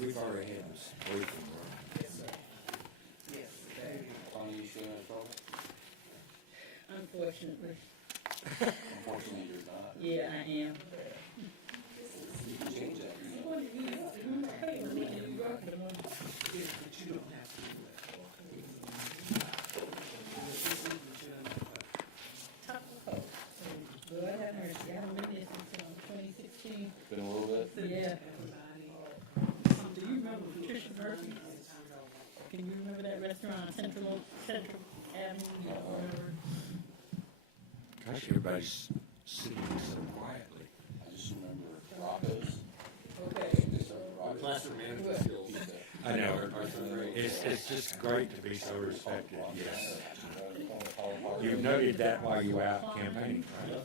We've already had this briefing. Unfortunately. Unfortunately, you're not. Yeah, I am. You can change that. But you don't have to do that. Lord have mercy. I haven't been here since 2016. Been a little bit. Yeah. Do you remember Patricia Murphy? Can you remember that restaurant on Central Avenue or whatever? Gosh, everybody's sitting so quietly. I just remember Rocco's. Okay. They started Rocco's. Classroom management skills. I know, it's just great to be so respected, yes. You've noted that while you were out campaigning, right?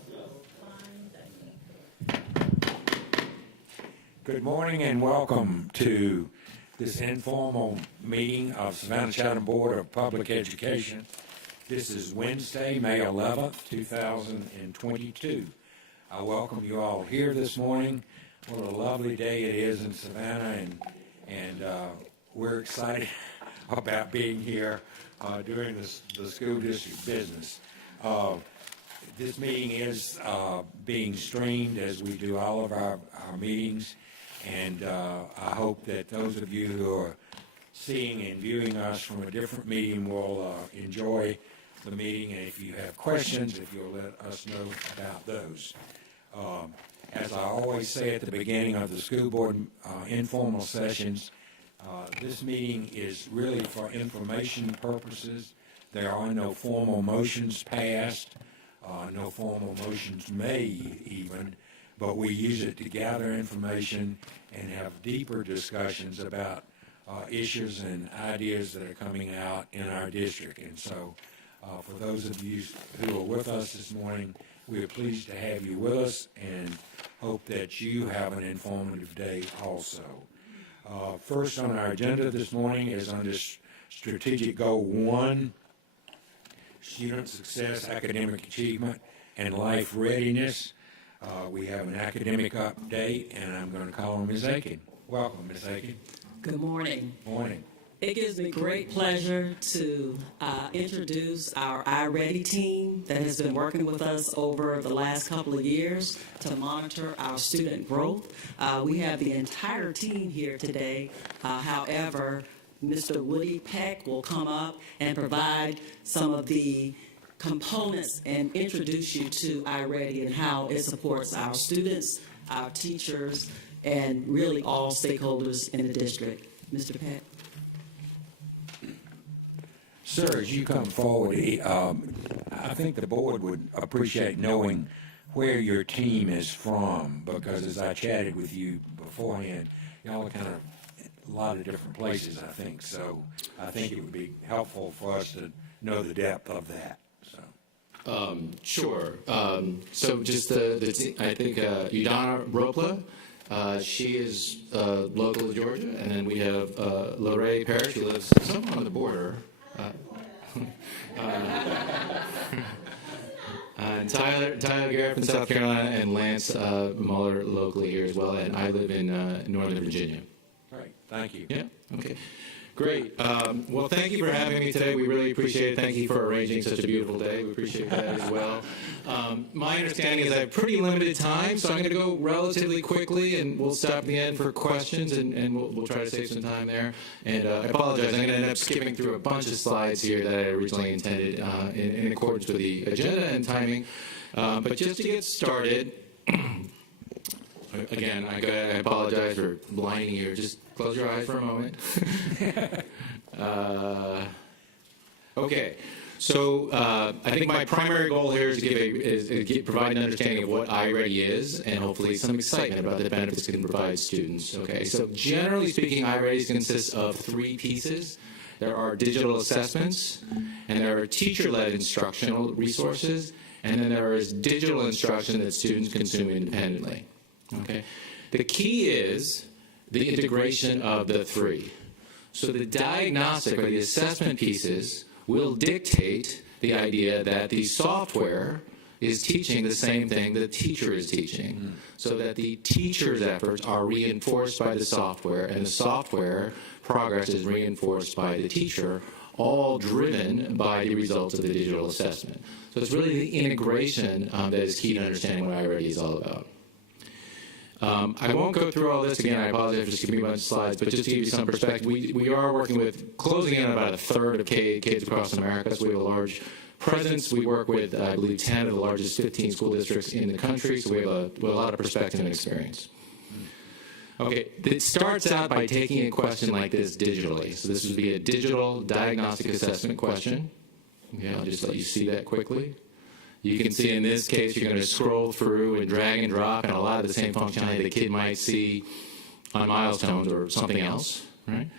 Good morning and welcome to this informal meeting of Savannah-Chatham Board of Public Education. This is Wednesday, May 11th, 2022. I welcome you all here this morning. What a lovely day it is in Savannah, and we're excited about being here doing the school district business. This meeting is being streamed as we do all of our meetings, and I hope that those of you who are seeing and viewing us from a different medium will enjoy the meeting, and if you have questions, if you'll let us know about those. As I always say at the beginning of the school board informal sessions, this meeting is really for information purposes. There are no formal motions passed, no formal motions made even, but we use it to gather information and have deeper discussions about issues and ideas that are coming out in our district. And so for those of you who are with us this morning, we are pleased to have you with us and hope that you have an informative day also. First on our agenda this morning is under Strategic Goal 1, Student Success, Academic Achievement, and Life Readiness. We have an academic update, and I'm going to call on Ms. Aiken. Welcome, Ms. Aiken. Good morning. Morning. It gives me great pleasure to introduce our iReady team that has been working with us over the last couple of years to monitor our student growth. We have the entire team here today. However, Mr. Woody Peck will come up and provide some of the components and introduce you to iReady and how it supports our students, our teachers, and really all stakeholders in the district. Mr. Peck. Sir, as you come forward, I think the board would appreciate knowing where your team is from, because as I chatted with you beforehand, y'all are kind of a lot of different places, I think. So I think it would be helpful for us to know the depth of that. So. Sure. So just I think Udana Ropla, she is local to Georgia, and then we have Lorraine Parrish, who lives somewhere on the border. And Tyler Garrett from South Carolina, and Lance Muller locally here as well, and I live in Northern Virginia. Great, thank you. Yeah, okay. Great. Well, thank you for having me today. We really appreciate it. Thank you for arranging such a beautiful day. We appreciate that as well. My understanding is I have pretty limited time, so I'm going to go relatively quickly, and we'll stop at the end for questions, and we'll try to save some time there. And I apologize. I'm going to end up skipping through a bunch of slides here that I originally intended in accordance with the agenda and timing. But just to get started, again, I apologize for blinding you. Just close your eyes for a moment. Okay, so I think my primary goal here is to provide an understanding of what iReady is, and hopefully some excitement about the benefits it can provide students. Okay, so generally speaking, iReady consists of 3 pieces. There are digital assessments, and there are teacher-led instructional resources, and then there is digital instruction that students consume independently. Okay, the key is the integration of the 3. So the diagnostic or the assessment pieces will dictate the idea that the software is teaching the same thing the teacher is teaching, so that the teacher's efforts are reinforced by the software, and the software progress is reinforced by the teacher, all driven by the results of the digital assessment. So it's really the integration that is key to understanding what iReady is all about. I won't go through all this again. I apologize for skipping a bunch of slides, but just to give you some perspective, we are working with closing in on about 1/3 of kids across America, so we have a large presence. We work with, I believe, 10 of the largest 15 school districts in the country, so we have a lot of perspective and experience. Okay, it starts out by taking a question like this digitally. So this would be a digital diagnostic assessment question. Okay, I'll just let you see that quickly. You can see in this case, you're going to scroll through and drag and drop, and a lot of the same functionality the kid might see on Milestones or something else, right?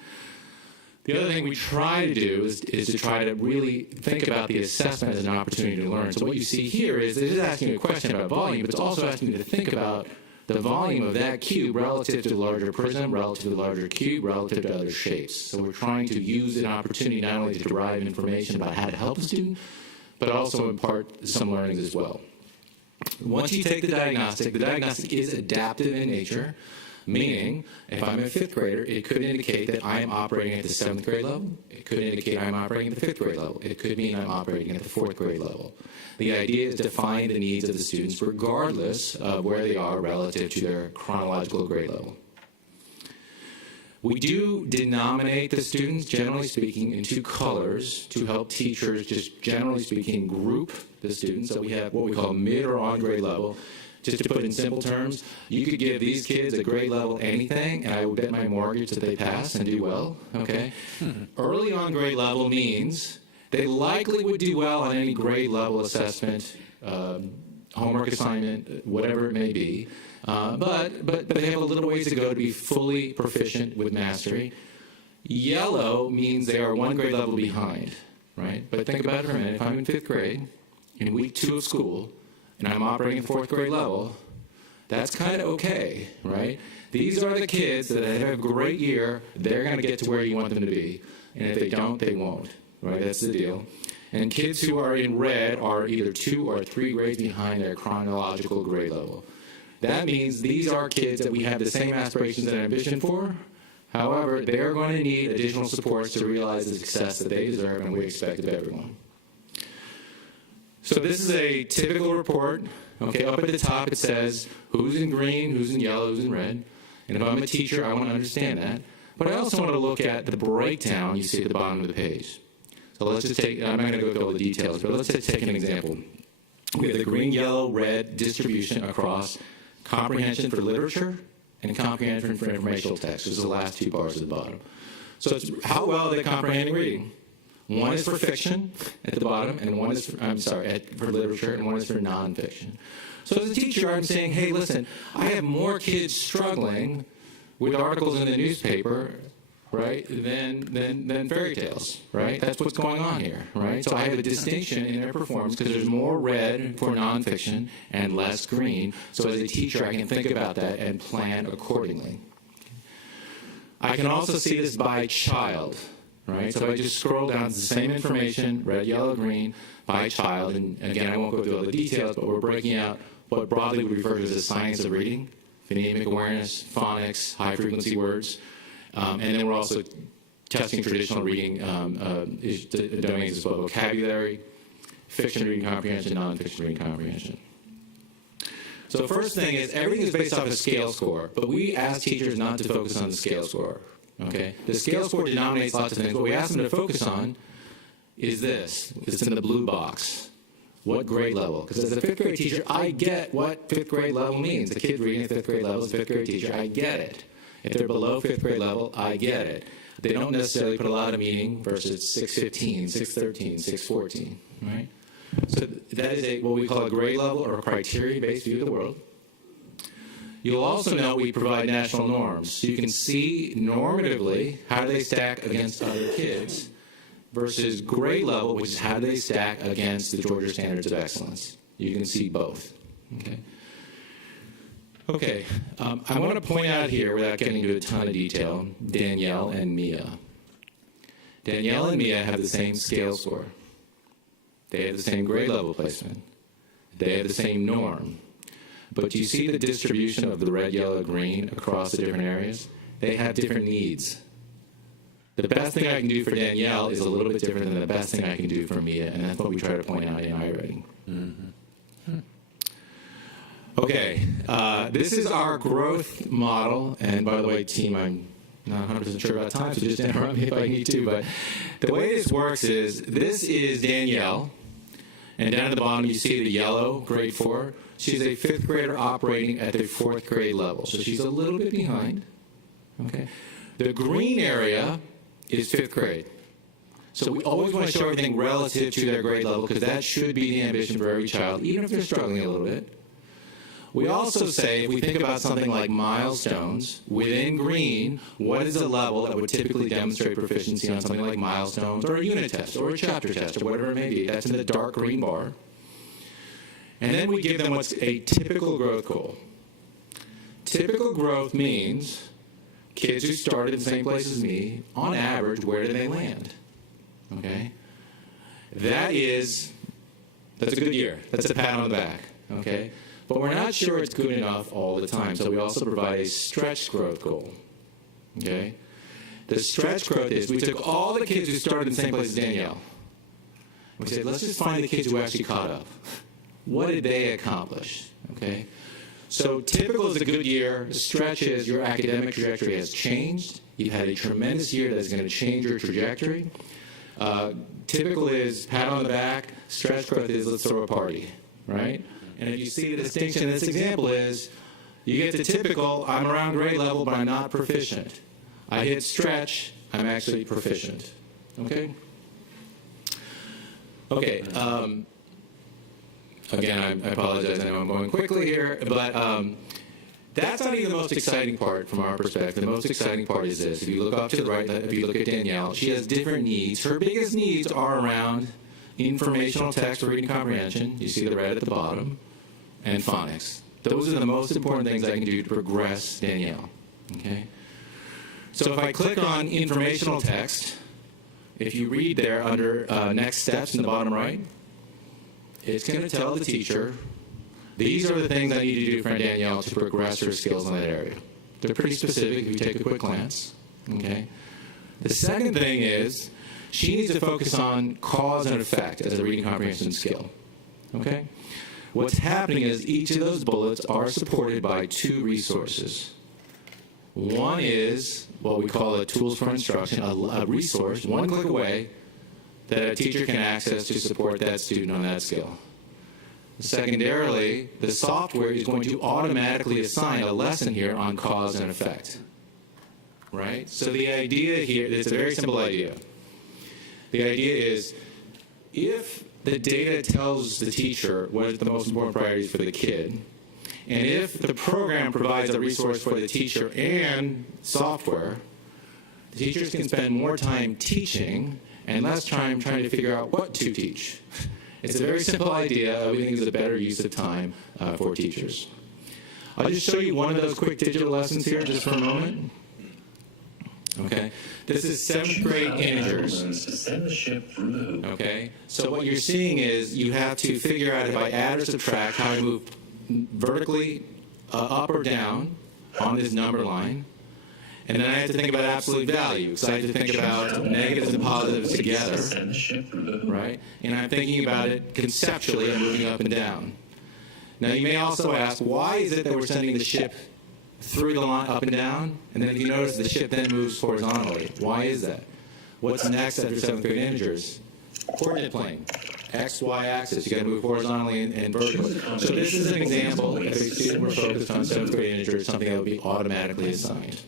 The other thing we try to do is to try to really think about the assessment as an opportunity to learn. So what you see here is it is asking you a question about volume, but it's also asking you to think about the volume of that cube relative to the larger prism, relative to the larger cube, relative to other shapes. So we're trying to use an opportunity not only to derive information about how to help a student, but also impart some learnings as well. Once you take the diagnostic is adaptive in nature, meaning if I'm a 5th grader, it could indicate that I'm operating at the 7th grade level. It could indicate I'm operating at the 5th grade level. It could mean I'm operating at the 4th grade level. The idea is to find the needs of the students regardless of where they are relative to their chronological grade level. We do denominate the students, generally speaking, in 2 colors to help teachers, just generally speaking, group the students. So we have what we call mid or on grade level. Just to put it in simple terms, you could give these kids a grade level anything, and I would bet my mortgage that they pass and do well, okay? Early on grade level means they likely would do well on any grade level assessment, homework assignment, whatever it may be. But they have a little ways to go to be fully proficient with mastery. Yellow means they are 1 grade level behind, right? But think about it for a minute. If I'm in 5th grade, in week 2 of school, and I'm operating at 4th grade level, that's kind of okay, right? These are the kids that have a great year. They're going to get to where you want them to be. And if they don't, they won't, right? That's the deal. And kids who are in red are either 2 or 3 grades behind their chronological grade level. That means these are kids that we have the same aspirations and ambition for. However, they're going to need additional supports to realize the success that they deserve and we expect of everyone. So this is a typical report. Okay, up at the top it says who's in green, who's in yellow, who's in red. And if I'm a teacher, I want to understand that. But I also want to look at the breakdown you see at the bottom of the page. So let's just take, I'm not going to go through all the details, but let's just take an example. We have the green, yellow, red distribution across comprehension for literature and comprehension for informational text. This is the last 2 bars at the bottom. So it's how well are they comprehending reading? One is for fiction at the bottom, and one is for literature, and one is for nonfiction. So as a teacher, I'm saying, hey, listen, I have more kids struggling with articles in the newspaper, right, than fairy tales, right? That's what's going on here, right? So I have a distinction in their performance because there's more red for nonfiction and less green. So as a teacher, I can think about that and plan accordingly. I can also see this by child. Right? So if I just scroll down, it's the same information, red, yellow, green, by child. And again, I won't go through all the details, but we're breaking out what broadly we refer to as the science of reading, phonemic awareness, phonics, high-frequency words. And then we're also testing traditional reading domains as well, vocabulary, fiction reading comprehension, nonfiction reading comprehension. So first thing is, everything is based off a scale score, but we ask teachers not to focus on the scale score. Okay, the scale score denominates lots of things. What we ask them to focus on is this. It's in the blue box. What grade level? Because as a 5th grade teacher, I get what 5th grade level means. The kid reading at 5th grade level is a 5th grade teacher. I get it. If they're below 5th grade level, I get it. They don't necessarily put a lot of meaning versus 615, 613, 614, right? So that is what we call a grade level or a criteria-based view of the world. You'll also know we provide national norms. So you can see normatively how do they stack against other kids versus grade level, which is how do they stack against the Georgia Standards of Excellence. You can see both, okay? Okay, I want to point out here, without getting into a ton of detail, Danielle and Mia. Danielle and Mia have the same scale score. They have the same grade level placement. They have the same norm. But do you see the distribution of the red, yellow, green across the different areas? They have different needs. The best thing I can do for Danielle is a little bit different than the best thing I can do for Mia, and that's what we try to point out in iWriting. Okay, this is our growth model, and by the way, team, I'm not 100% sure about time, so just interrupt me if I need to, but the way this works is, this is Danielle, and down at the bottom you see the yellow, grade 4. She's a 5th grader operating at the 4th grade level, so she's a little bit behind, okay? The green area is 5th grade. So we always want to show everything relative to their grade level, because that should be the ambition for every child, even if they're struggling a little bit. We also say, if we think about something like milestones, within green, what is the level that would typically demonstrate proficiency on something like milestones, or a unit test, or a chapter test, or whatever it may be? That's in the dark green bar. And then we give them what's a typical growth goal. Typical growth means kids who started in the same place as me, on average, where do they land? Okay? That's a good year. That's a pat on the back, okay? But we're not sure it's good enough all the time, so we also provide a stretch growth goal, okay? The stretch growth is, we took all the kids who started in the same place as Danielle. We said, let's just find the kids who actually caught up. What did they accomplish, okay? So typical is a good year. Stretch is your academic trajectory has changed. You've had a tremendous year that's going to change your trajectory. Typical is pat on the back. Stretch growth is let's throw a party, right? And if you see the distinction in this example is, you get to typical, I'm around grade level, but I'm not proficient. I hit stretch, I'm actually proficient, okay? Okay, again, I apologize, I know I'm going quickly here, but that's not even the most exciting part from our perspective. The most exciting part is this. If you look off to the right, if you look at Danielle, she has different needs. Her biggest needs are around informational text, reading comprehension, you see the red at the bottom, and phonics. Those are the most important things I can do to progress Danielle, okay? So if I click on informational text, if you read there under next steps in the bottom right, it's going to tell the teacher, these are the things I need to do for Danielle to progress her skills in that area. They're pretty specific if you take a quick glance, okay? The second thing is, she needs to focus on cause and effect as a reading comprehension skill, okay? What's happening is each of those bullets are supported by 2 resources. One is what we call a tools for instruction, a resource, one click away, that a teacher can access to support that student on that skill. Secondarily, the software is going to automatically assign a lesson here on cause and effect, right? So the idea here, it's a very simple idea. The idea is, if the data tells the teacher what is the most important priorities for the kid, and if the program provides a resource for the teacher and software, the teachers can spend more time teaching and less time trying to figure out what to teach. It's a very simple idea. We think it's a better use of time for teachers. I'll just show you one of those quick digital lessons here just for a moment. Okay, this is 7th grade integers. Okay, so what you're seeing is you have to figure out if I add or subtract how I move vertically up or down on this number line. And then I have to think about absolute value, because I have to think about negatives and positives together, right? And I'm thinking about it conceptually, I'm moving up and down. Now you may also ask, why is it that we're sending the ship through the line up and down? And then if you notice, the ship then moves horizontally. Why is that? What's next after 7th grade integers? Coordinate plane, x, y axis. You got to move horizontally and vertically. So this is an example. If a student were focused on 7th grade integers, something that would be automatically assigned.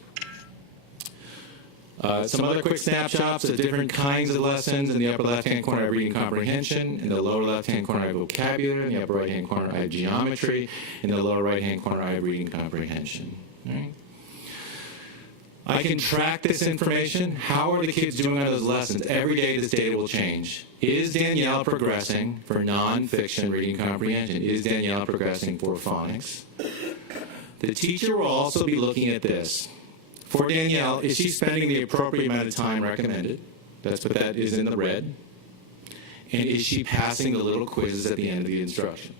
Some other quick snapshots of different kinds of lessons. In the upper left-hand corner, I have reading comprehension. In the lower left-hand corner, I have vocabulary. In the upper right-hand corner, I have geometry. In the lower right-hand corner, I have reading comprehension. All right? I can track this information. How are the kids doing on those lessons? Every day, this data will change. Is Danielle progressing for nonfiction reading comprehension? Is Danielle progressing for phonics? The teacher will also be looking at this. For Danielle, is she spending the appropriate amount of time recommended? That's what that is in the red. And is she passing the little quizzes at the end of the instruction?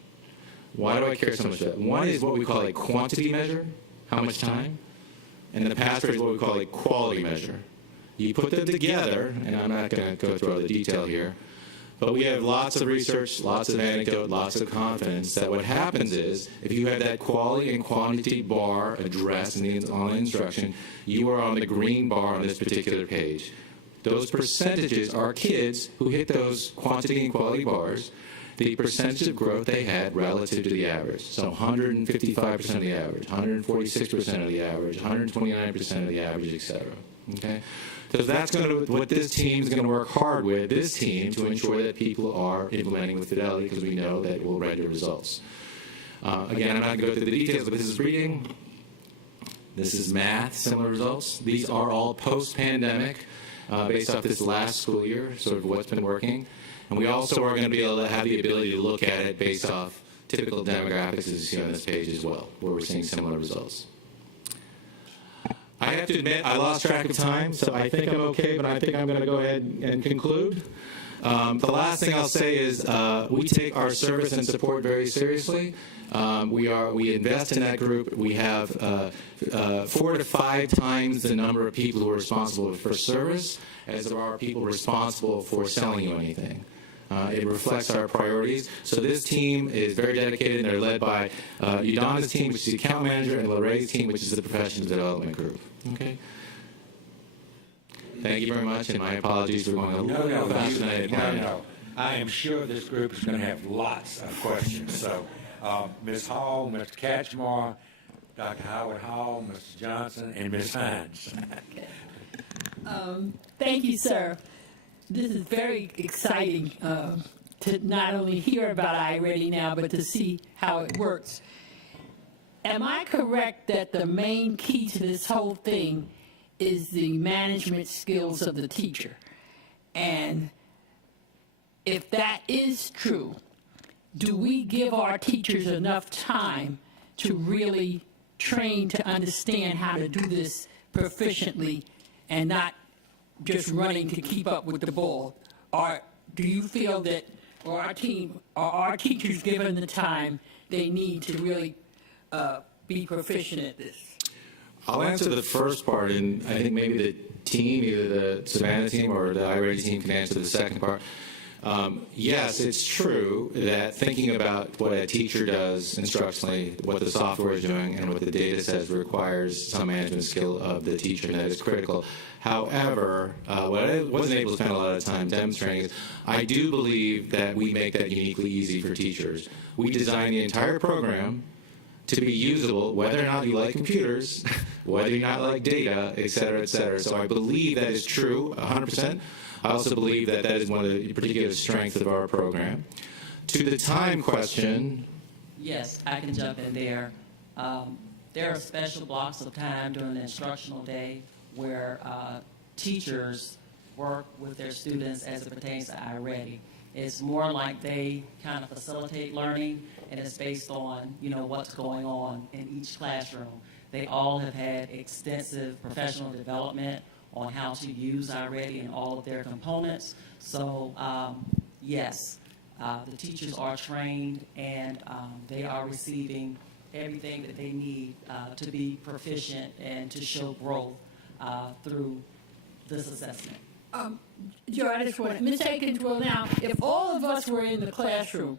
Why do I care so much about that? One is what we call a quantity measure, how much time. And the pass rate is what we call a quality measure. You put them together, and I'm not going to go through all the detail here, but we have lots of research, lots of anecdote, lots of confidence that what happens is if you have that quality and quantity bar addressed in the online instruction, you are on the green bar on this particular page. Those percentages are kids who hit those quantity and quality bars, the percentage of growth they had relative to the average. So 155% of the average, 146% of the average, 129% of the average, et cetera. Okay? So that's going to what this team is going to work hard with, this team, to ensure that people are implementing with fidelity because we know that it will render results. Again, I'm not going to go through the details, but this is reading. This is math, similar results. These are all post-pandemic, based off this last school year, sort of what's been working. And we also are going to be able to have the ability to look at it based off typical demographics, as you see on this page as well, where we're seeing similar results. I have to admit, I lost track of time, so I think I'm okay, but I think I'm going to go ahead and conclude. The last thing I'll say is we take our service and support very seriously. We invest in that group. We have 4 to 5 times the number of people who are responsible for service as there are people responsible for selling you anything. It reflects our priorities. So this team is very dedicated. They're led by Udana's team, which is the account manager, and Lorraine's team, which is the professional development group. Okay. Thank you very much, and my apologies for going a little faster than I had planned. No. I am sure this group is going to have lots of questions. So, Ms. Hall, Mr. Catchmore, Dr. Howard Hall, Mr. Johnson, and Ms. Hines. Thank you, sir. This is very exciting to not only hear about iReady now, but to see how it works. Am I correct that the main key to this whole thing is the management skills of the teacher? And if that is true, do we give our teachers enough time to really train to understand how to do this proficiently and not just running to keep up with the ball? Or do you feel that our team, or our teachers given the time they need to really be proficient at this? I'll answer the first part, and I think maybe the team, either the Savannah team or the iReady team, can answer the second part. Yes, it's true that thinking about what a teacher does instructionally, what the software is doing, and what the data says requires some management skill of the teacher, and that is critical. However, what I wasn't able to spend a lot of time demonstrating is I do believe that we make that uniquely easy for teachers. We design the entire program to be usable, whether or not you like computers, whether you not like data, et cetera, et cetera. So I believe that is true 100%. I also believe that that is one of the particular strengths of our program. To the time question. Yes, I can jump in there. There are special blocks of time during the instructional day where teachers work with their students as it pertains to iReady. It's more like they kind of facilitate learning, and it's based on, what's going on in each classroom. They all have had extensive professional development on how to use iReady and all of their components. So, yes, the teachers are trained, and they are receiving everything that they need to be proficient and to show growth through this assessment. Joe, I just want Ms. Akins, well now, if all of us were in the classroom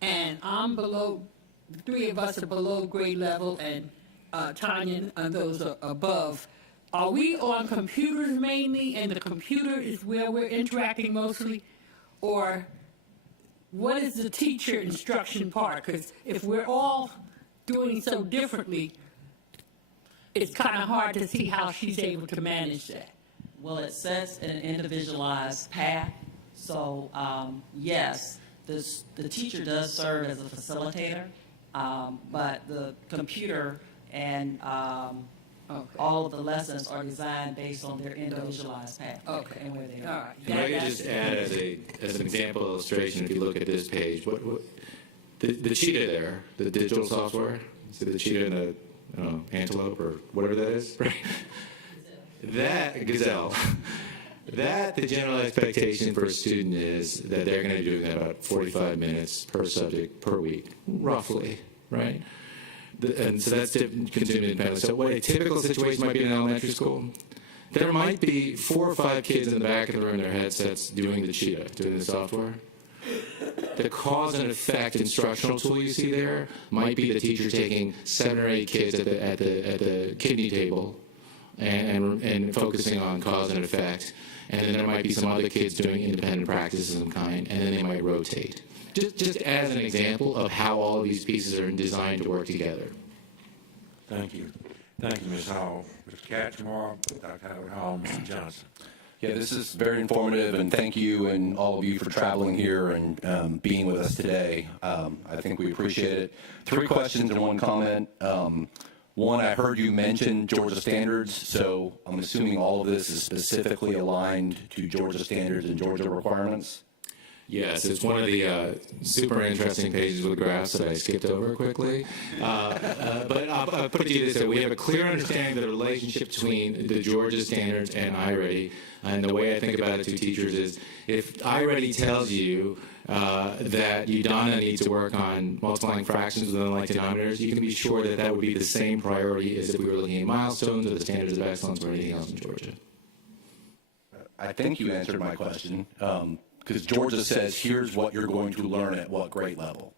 and I'm below, the 3 of us are below grade level and Tanya and those are above, are we on computers mainly and the computer is where we're interacting mostly? Or what is the teacher instruction part? Because if we're all doing so differently, it's kind of hard to see how she's able to manage that. Well, it sets an individualized path. So, yes, the teacher does serve as a facilitator, but the computer and all of the lessons are designed based on their individualized path. Okay. And where they All are. right. And if I could just add as an example illustration, if you look at this page, the cheetah there, the digital software, see the cheetah and the I don't know, antelope or whatever that is, right? That gazelle. That the general expectation for a student is that they're going to be doing that about 45 minutes per subject per week, roughly, right? And so that's consumed independently. So what a typical situation might be in elementary school, there might be 4 or 5 kids in the back of the room, their headsets, doing the cheetah, doing the software. The cause and effect instructional tool you see there might be the teacher taking 7 or 8 kids at the kidney table and focusing on cause and effect. And then there might be some other kids doing independent practices of some kind, and then they might rotate. Just as an example of how all of these pieces are designed to work together. Thank you. Thank you, Ms. Hall. Mr. Catchmore, Dr. Howard Hall, Mr. Johnson. Yeah, this is very informative, and thank you and all of you for traveling here and being with us today. I think we appreciate it. 3 questions and 1 comment. One, I heard you mention Georgia standards, so I'm assuming all of this is specifically aligned to Georgia standards and Georgia requirements? Yes, it's one of the super interesting pages with graphs that I skipped over quickly. But I'll put it to you this way. We have a clear understanding of the relationship between the Georgia standards and iReady. And the way I think about it to teachers is if iReady tells you that UDANA needs to work on multiplying fractions with unlike denominators, you can be sure that that would be the same priority as if we were looking at milestones or the standards of excellence or anything else in Georgia. I think you answered my question. Because Georgia says, here's what you're going to learn at what grade level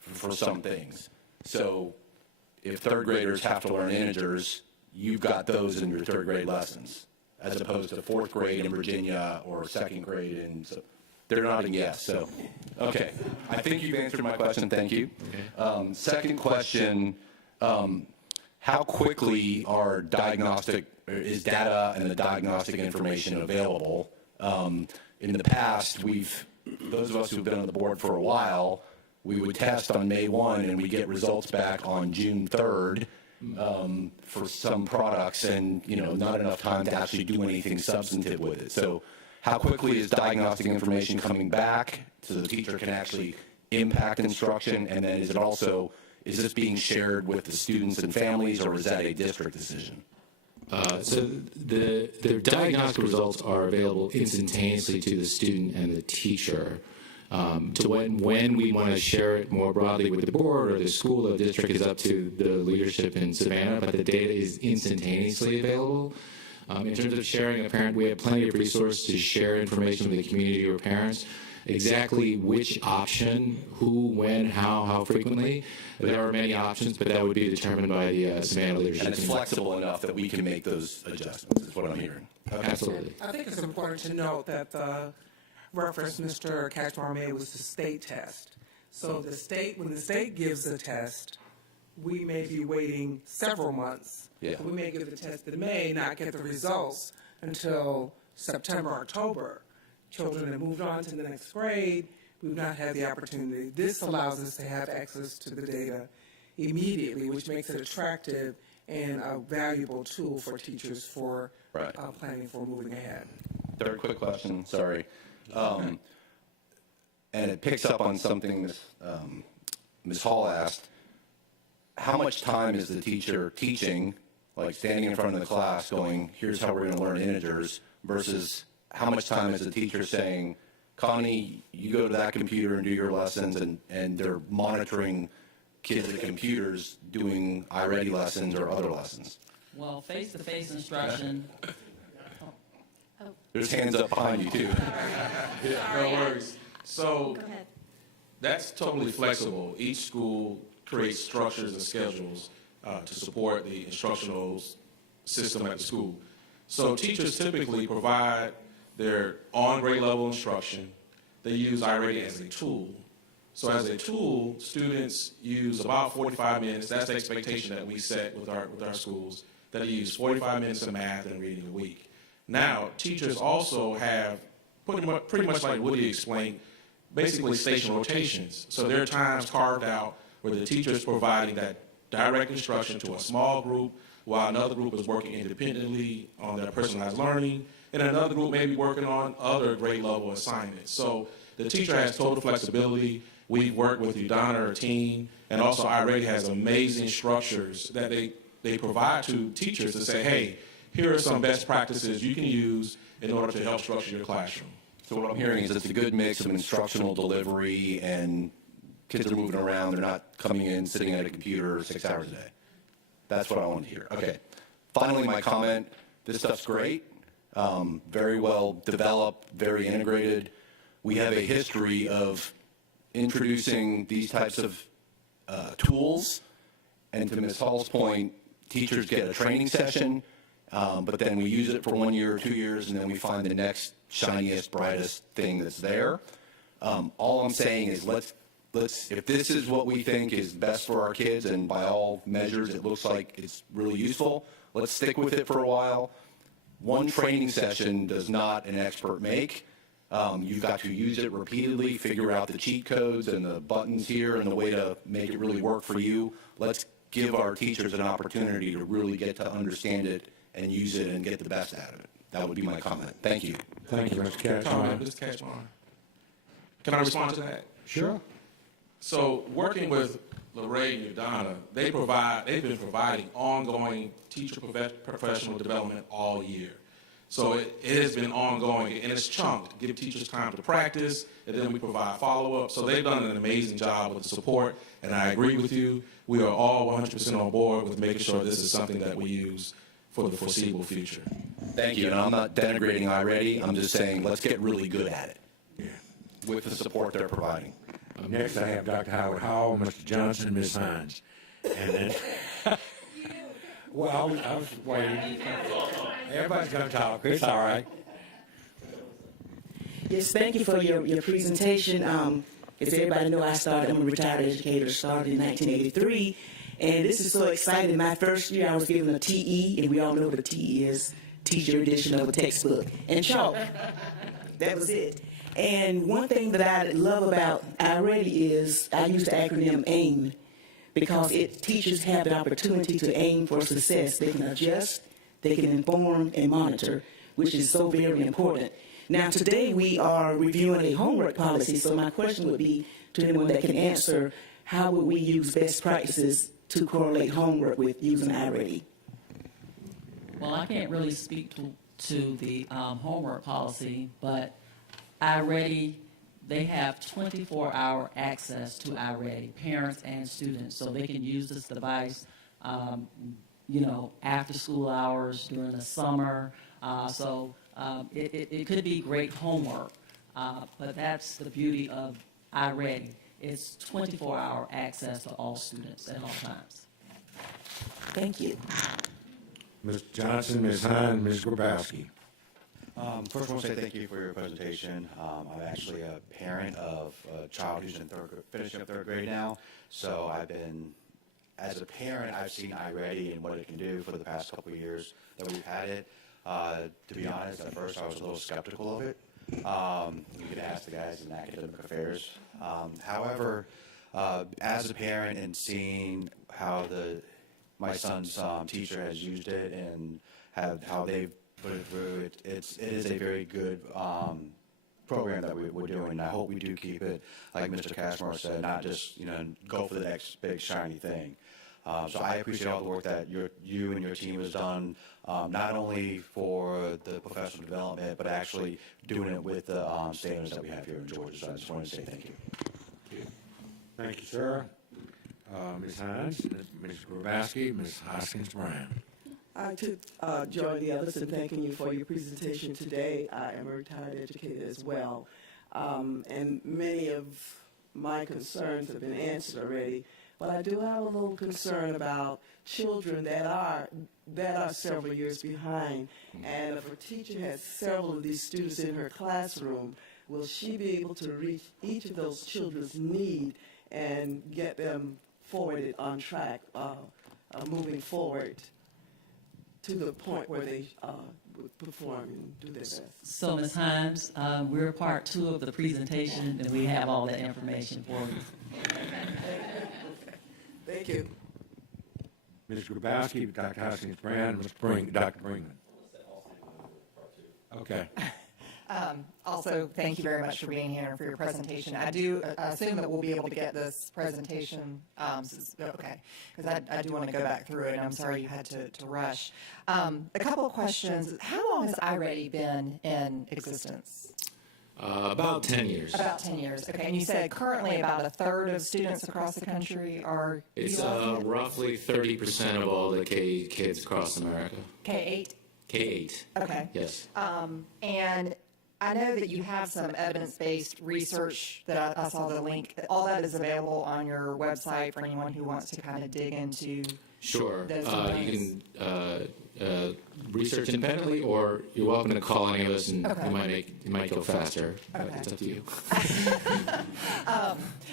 for some things. So if 3rd graders have to learn integers, you've got those in your 3rd grade lessons, as opposed to 4th grade in Virginia or 2nd grade. And so they're nodding yes. So, okay. I think you've answered my question. Thank you. Okay. Second question, how quickly is data and the diagnostic information available? In the past, those of us who've been on the board for a while, we would test on May 1 and we get results back on June 3rd for some products, and not enough time to actually do anything substantive with it. So how quickly is diagnostic information coming back so the teacher can actually impact instruction? And then is this being shared with the students and families, or is that a district decision? So the diagnostic results are available instantaneously to the student and the teacher. To when we want to share it more broadly with the board or the school or the district is up to the leadership in Savannah, but the data is instantaneously available. In terms of sharing a parent, we have plenty of resources to share information with the community or parents. Exactly which option, who, when, how frequently. There are many options, but that would be determined by the Savannah leadership. And it's flexible enough that we can make those adjustments, is what I'm hearing. Okay. Absolutely. I think it's important to note that the reference Mr. Catchmore made was the state test. So when the state gives the test, we may be waiting several months. Yeah. We may give the test in May, not get the results until September, October. Children have moved on to the next grade. We've not had the opportunity. This allows us to have access to the data immediately, which makes it attractive and a valuable tool for teachers for planning for moving ahead. 3rd quick question, sorry. And it picks up on something Ms. Hall asked. How much time is the teacher teaching, like standing in front of the class going, here's how we're going to learn integers, versus how much time is the teacher saying, Connie, you go to that computer and do your lessons, and they're monitoring kids at computers doing iReady lessons or other lessons? Well, face-to-face instruction. There's hands up behind you, too. Yeah, no worries. So that's totally flexible. Each school creates structures and schedules to support the instructional system at the school. So teachers typically provide their on-grade level instruction. They use iReady as a tool. So as a tool, students use about 45 minutes. That's the expectation that we set with our schools, that they use 45 minutes of math and reading a week. Now, teachers also have, pretty much like Woody explained, basically station rotations. So there are times carved out where the teacher is providing that direct instruction to a small group, while another group is working independently on their personalized learning, and another group may be working on other grade level assignments. So the teacher has total flexibility. We've worked with Udana, our team, and also iReady has amazing structures that they provide to teachers to say, hey, here are some best practices you can use in order to help structure your classroom. So what I'm hearing is it's a good mix of instructional delivery and kids are moving around. They're not coming in, sitting at a computer 6 hours a day. That's what I wanted to hear. Okay. Finally, my comment, this stuff's great. Very well developed, very integrated. We have a history of introducing these types of tools. And to Ms. Hall's point, teachers get a training session, but then we use it for 1 year or 2 years, and then we find the next shiniest, brightest thing that's there. All I'm saying is let's, if this is what we think is best for our kids, and by all measures it looks like it's really useful, let's stick with it for a while. One training session does not an expert make. You've got to use it repeatedly, figure out the cheat codes and the buttons here and the way to make it really work for you. Let's give our teachers an opportunity to really get to understand it and use it and get the best out of it. That would be my comment. Thank you. Thank you, Mr. Catchmark. Mr. Catchmark. Can I respond to that? Sure. So working with Lorraine and Udana, they've been providing ongoing teacher professional development all year. So it has been ongoing, and it's chunked to give teachers time to practice, and then we provide follow-up. So they've done an amazing job with the support, and I agree with you. We are all 100% on board with making sure this is something that we use for the foreseeable future. Thank you. And I'm not denigrating iReady. I'm just saying let's get really good at it with the support they're providing. Next, I have Dr. Howard Hall, Mr. Johnson, Ms. Hines. And then, well, I was waiting. Everybody's going to talk. It's all right. Yes, thank you for your presentation. As everybody know, I'm a retired educator, started in 1983. And this is so exciting. My first year, I was given a TE, and we all know what a TE is, teacher edition of a textbook, and chalk. That was it. And one thing that I love about iReady is I use the acronym AIM, because teachers have the opportunity to aim for success. They can adjust, they can inform and monitor, which is so very important. Now, today we are reviewing a homework policy, so my question would be to anyone that can answer, how would we use best practices to correlate homework with using iReady? Well, I can't really speak to the homework policy, but iReady, they have 24-hour access to iReady, parents and students, so they can use this device, after school hours, during the summer. It could be great homework, but that's the beauty of iReady. It's 24-hour access to all students at all times. Thank you. Ms. Johnson, Ms. Hines, Ms. Grabowski. First, I want to say thank you for your presentation. I'm actually a parent of a child who's finishing up third grade now. So as a parent, I've seen iReady and what it can do for the past couple of years that we've had it. To be honest, at first I was a little skeptical of it. You could ask the guys in academic affairs. However, as a parent and seeing how my son's teacher has used it and how they've put it through, it is a very good program that we're doing. And I hope we do keep it, like Mr. Cashmore said, not just go for the next big shiny thing. So I appreciate all the work that you and your team has done, not only for the professional development, but actually doing it with the standards that we have here in Georgia. So I just wanted to say thank you. Thank you, sir. Ms. Hines, Ms. Grabowski, Ms. Hoskins-Brown. I too join the others in thanking you for your presentation today. I am a retired educator as well, and many of my concerns have been answered already. But I do have a little concern about children that are several years behind. And if a teacher has several of these students in her classroom, will she be able to reach each of those children's need and get them forwarded on track, moving forward to the point where they would perform and do their best. So, Ms. Himes, we're part 2 of the presentation, and we have all that information for you. Thank you. Mr. Grabowski, Dr. Hoskins Brown, Dr. Brinkman. Okay. Also, thank you very much for being here and for your presentation. I do assume that we'll be able to get this presentation, okay, because I do want to go back through it, and I'm sorry you had to rush. A couple of questions. How long has iReady been in existence? About 10 years. About 10 years. Okay, and you said currently about a third of students across the country are It's utilizing it? roughly 30% of all the K kids across America. K-8? K-8. Okay. Yes. And I know that you have some evidence-based research that I saw the link. All that is available on your website for anyone who wants to kind of dig into. Sure. Those You can research independently, or you're welcome to call any of us, and Okay. you might go faster. Okay. It's up to you.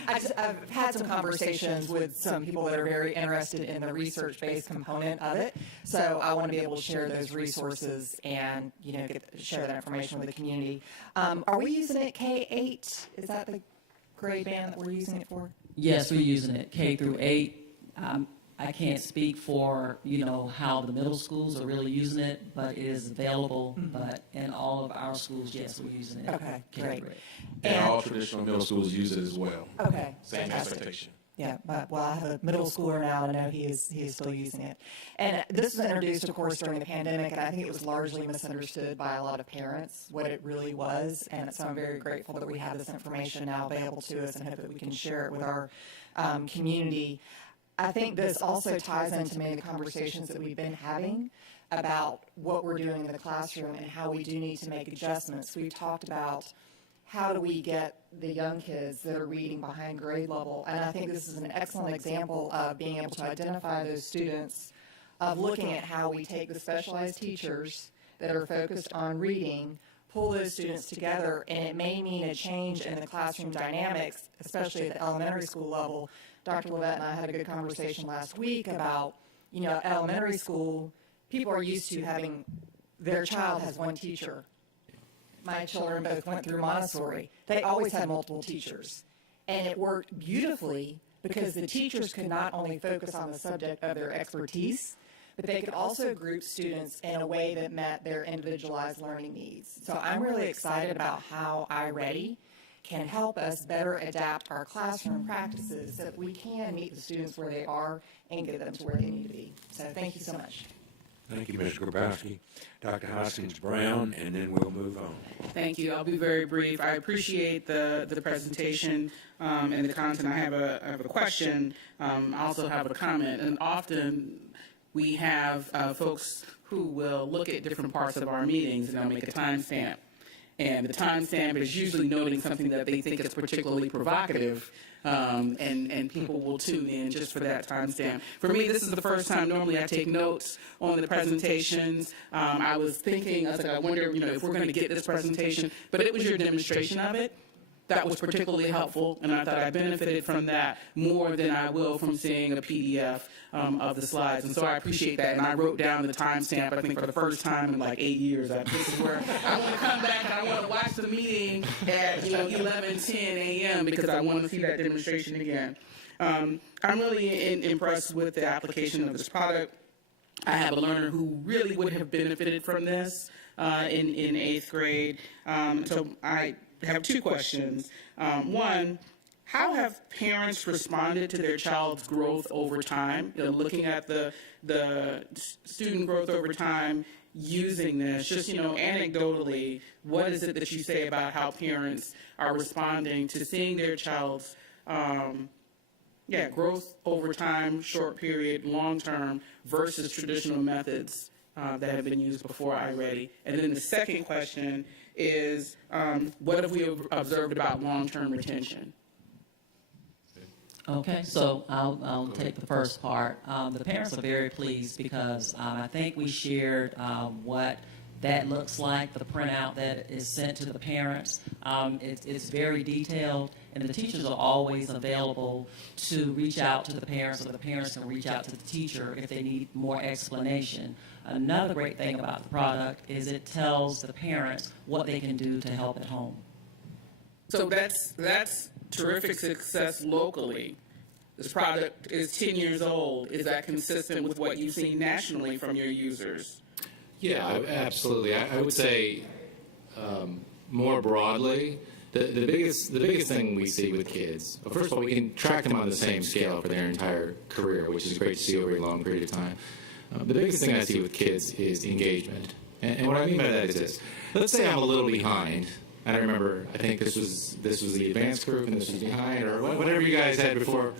I've had some conversations with some people that are very interested in the research-based component of it. So I want to be able to share those resources and, share that information with the community. Are we using it K-8? Is that the grade band that we're using it for? Yes, we're using it K through 8. I can't speak for, how the middle schools are really using it, but it is available. But in all of our schools, yes, we're using it. Okay, K great. through 8. And all traditional middle schools use it as well. Okay. Same fantastic. expectation. Yeah, but, I have a middle schooler now, and I know he is still using it. And this was introduced, of course, during the pandemic, and I think it was largely misunderstood by a lot of parents what it really was. And so I'm very grateful that we have this information now available to us, and hope that we can share it with our community. I think this also ties into many of the conversations that we've been having about what we're doing in the classroom and how we do need to make adjustments. We've talked about how do we get the young kids that are reading behind grade level, and I think this is an excellent example of being able to identify those students, of looking at how we take the specialized teachers that are focused on reading, pull those students together, and it may mean a change in the classroom dynamics, especially at the elementary school level. Dr. Levette and I had a good conversation last week about, elementary school, people are used to having, their child has one teacher. My children both went through Montessori. They always had multiple teachers. And it worked beautifully because the teachers could not only focus on the subject of their expertise, but they could also group students in a way that met their individualized learning needs. So I'm really excited about how iReady can help us better adapt our classroom practices so that we can meet the students where they are and get them to where they need to be. So thank you so much. Thank you, Mr. Grabowski. Dr. Hoskins Brown, and then we'll move on. Thank you. I'll be very brief. I appreciate the presentation and the content. I have a question. I also have a comment. And often we have folks who will look at different parts of our meetings and they'll make a timestamp. And the timestamp is usually noting something that they think is particularly provocative, and people will tune in just for that timestamp. For me, this is the first time. Normally, I take notes on the presentations. I was thinking, I wonder, if we're going to get this presentation, but it was your demonstration of it that was particularly helpful, and I thought I benefited from that more than I will from seeing a PDF of the slides. And so I appreciate that, and I wrote down the timestamp, I think, for the first time in like 8 years. This is where I want to come back and I want to watch the meeting at 11:10 a.m. because I want to see that demonstration again. I'm really impressed with the application of this product. I have a learner who really would have benefited from this in 8th grade. So I have two questions. One, how have parents responded to their child's growth over time? Looking at the student growth over time using this, just, anecdotally, what is it that you say about how parents are responding to seeing their child's growth over time, short period, long term, versus traditional methods that have been used before iReady? And then the second question is, what have we observed about long-term retention? Okay, so I'll take the first part. The parents are very pleased because I think we shared what that looks like, the printout that is sent to the parents. It's very detailed, and the teachers are always available to reach out to the parents, or the parents can reach out to the teacher if they need more explanation. Another great thing about the product is it tells the parents what they can do to help at home. So that's terrific success locally. This product is 10 years old. Is that consistent with what you've seen nationally from your users? Yeah, absolutely. I would say more broadly, the biggest thing we see with kids, well, first of all, we can track them on the same scale for their entire career, which is great to see over a long period of time. The biggest thing I see with kids is engagement. And what I mean by that is this. Let's say I'm a little behind. I remember, I think this was the advanced group and this was behind, or whatever you guys had before.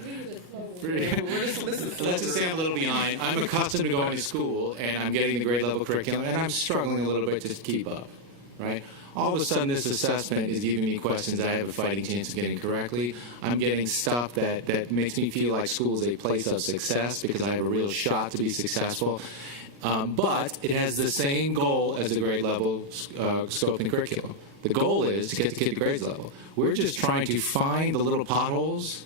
Let's just say I'm a little behind. I'm accustomed to going to school, and I'm getting the grade level curriculum, and I'm struggling a little bit to keep up, right? All of a sudden, this assessment is giving me questions I have a fighting chance of getting correctly. I'm getting stuff that makes me feel like school is a place of success because I have a real shot to be successful. But it has the same goal as the grade level scope and curriculum. The goal is to get the kid to grades level. We're just trying to find the little potholes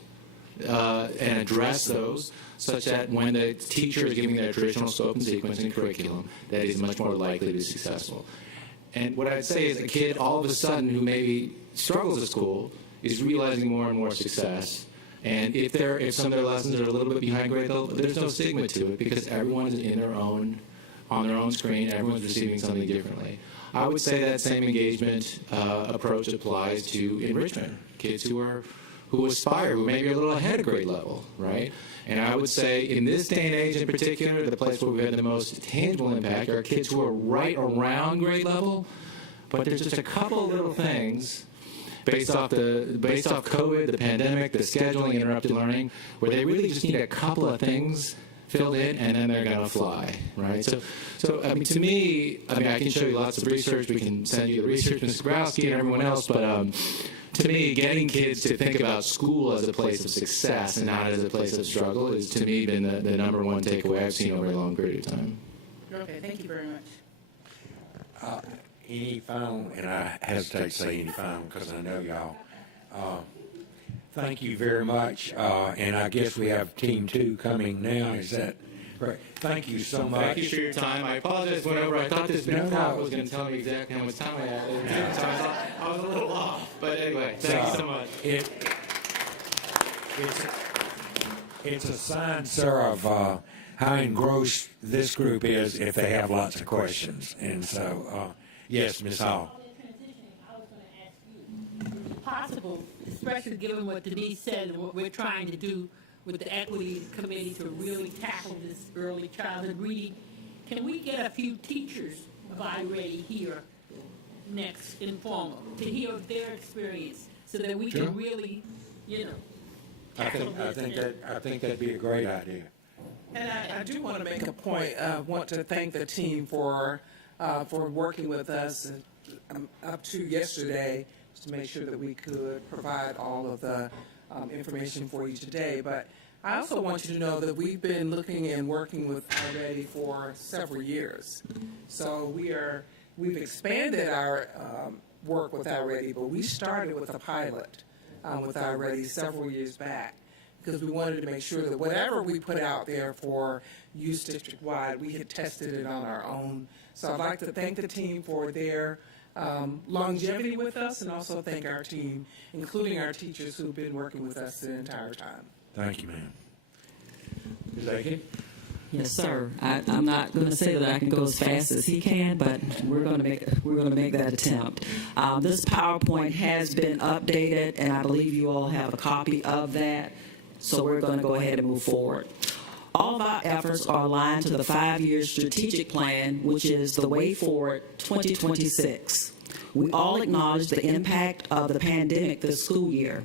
and address those such that when the teacher is giving their traditional scope and sequence and curriculum, that is much more likely to be successful. And what I'd say is a kid all of a sudden who maybe struggles at school is realizing more and more success. And if some of their lessons are a little bit behind grade level, there's no stigma to it because everyone is on their own screen, everyone's receiving something differently. I would say that same engagement approach applies to enrichment, kids who aspire, who maybe are a little ahead of grade level, right? And I would say in this day and age in particular, the place where we've had the most tangible impact are kids who are right around grade level, but there's just a couple of little things based off COVID, the pandemic, the scheduling, interrupted learning, where they really just need a couple of things filled in, and then they're going to fly, right? So I mean, to me, I can show you lots of research. We can send you the research, Ms. Growski and everyone else, but to me, getting kids to think about school as a place of success and not as a place of struggle is, to me, been the number one takeaway I've seen over a long period of time. Okay, thank you very much. Any final, and I hesitate to say any final because I know y'all. Thank you very much, and I guess we have Team 2 coming now. Is that right? Thank you so much. Thank you for your time. I apologize whenever I thought this Nearpod was going to tell me exactly how much time I had. So I was a little off. But anyway, thank you so much. It's a sign, sir, of how engrossed this group is if they have lots of questions. And so, yes, Ms. Hall. Possible, especially given what Denise said and what we're trying to do with the Equity Committee to really tackle this early childhood reading, can we get a few teachers of iReady here next informal to hear their experience so that we can really, I think that'd be a great idea. And I do want to make a point. I want to thank the team for working with us up to yesterday to make sure that we could provide all of the information for you today. But I also want you to know that we've been looking and working with iReady for several years. So we've expanded our work with iReady, but we started with a pilot with iReady several years back because we wanted to make sure that whatever we put out there for use district-wide, we had tested it on our own. So I'd like to thank the team for their longevity with us, and also thank our team, including our teachers who've been working with us the entire time. Thank you, ma'am. Ms. Aiken? Yes, sir. I'm not going to say that I can go as fast as he can, but we're going to make that attempt. This PowerPoint has been updated, and I believe you all have a copy of that. So we're going to go ahead and move forward. All of our efforts are aligned to the 5-year strategic plan, which is the Way Forward 2026. We all acknowledge the impact of the pandemic this school year.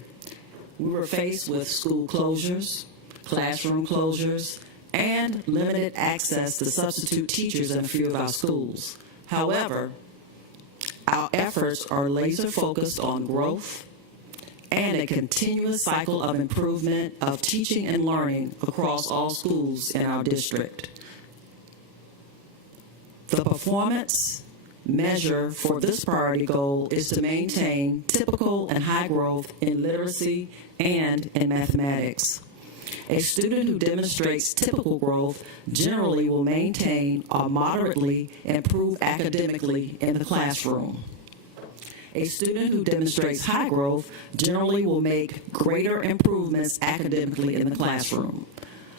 We were faced with school closures, classroom closures, and limited access to substitute teachers in a few of our schools. However, our efforts are laser focused on growth and a continuous cycle of improvement of teaching and learning across all schools in our district. The performance measure for this priority goal is to maintain typical and high growth in literacy and in mathematics. A student who demonstrates typical growth generally will maintain or moderately improve academically in the classroom. A student who demonstrates high growth generally will make greater improvements academically in the classroom.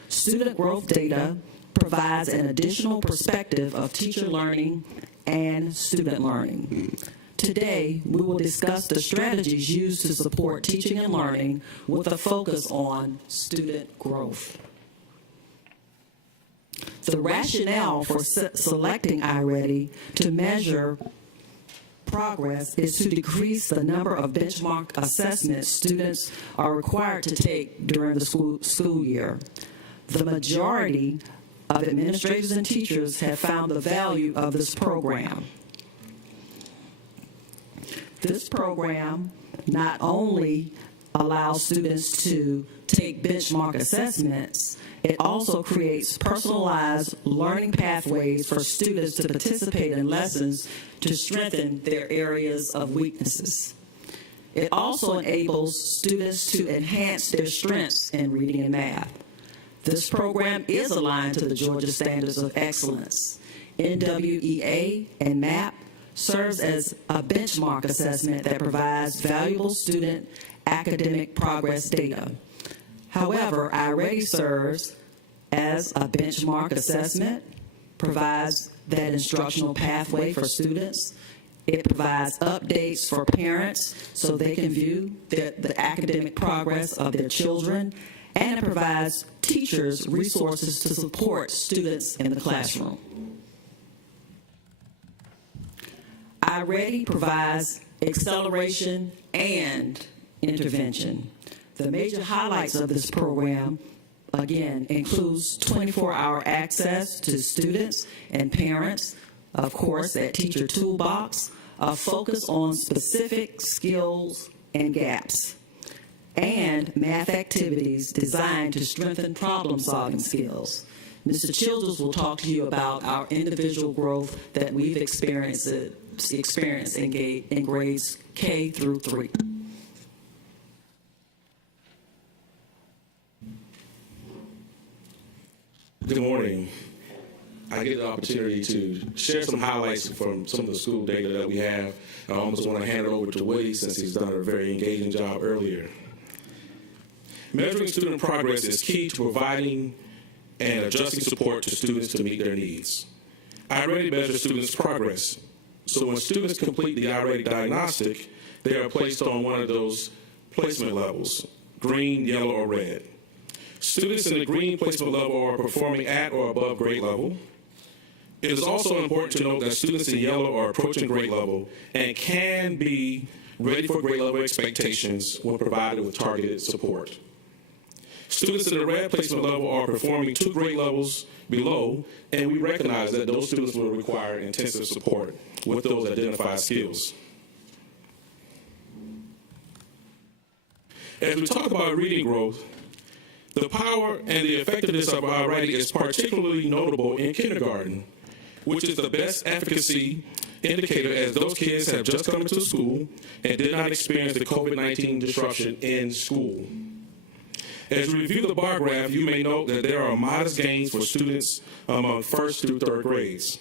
Student growth data provides an additional perspective of teacher learning and student learning. Today, we will discuss the strategies used to support teaching and learning with a focus on student growth. The rationale for selecting iReady to measure progress is to decrease the number of benchmark assessments students are required to take during the school year. The majority of administrators and teachers have found the value of this program. This program not only allows students to take benchmark assessments, it also creates personalized learning pathways for students to participate in lessons to strengthen their areas of weaknesses. It also enables students to enhance their strengths in reading and math. This program is aligned to the Georgia Standards of Excellence. NWEA and MAP serves as a benchmark assessment that provides valuable student academic progress data. However, iReady serves as a benchmark assessment, provides that instructional pathway for students. It provides updates for parents so they can view the academic progress of their children, and it provides teachers resources to support students in the classroom. iReady provides acceleration and intervention. The major highlights of this program, again, includes 24-hour access to students and parents, of course, that teacher toolbox, a focus on specific skills and gaps, and math activities designed to strengthen problem-solving skills. Mr. Childers will talk to you about our individual growth that we've experienced in grades K through 3. Good morning. I get the opportunity to share some highlights from some of the school data that we have. I almost want to hand it over to Woody since he's done a very engaging job earlier. Measuring student progress is key to providing and adjusting support to students to meet their needs. iReady measures students' progress. So when students complete the iReady Diagnostic, they are placed on one of those placement levels, green, yellow, or red. Students in the green placement level are performing at or above grade level. It is also important to note that students in yellow are approaching grade level and can be ready for grade level expectations when provided with targeted support. Students in the red placement level are performing 2 grade levels below, and we recognize that those students will require intensive support with those identified skills. As we talk about reading growth, the power and the effectiveness of iReady is particularly notable in kindergarten, which is the best efficacy indicator as those kids have just come into school and did not experience the COVID-19 disruption in school. As we review the bar graph, you may note that there are modest gains for students among 1st through 3rd grades,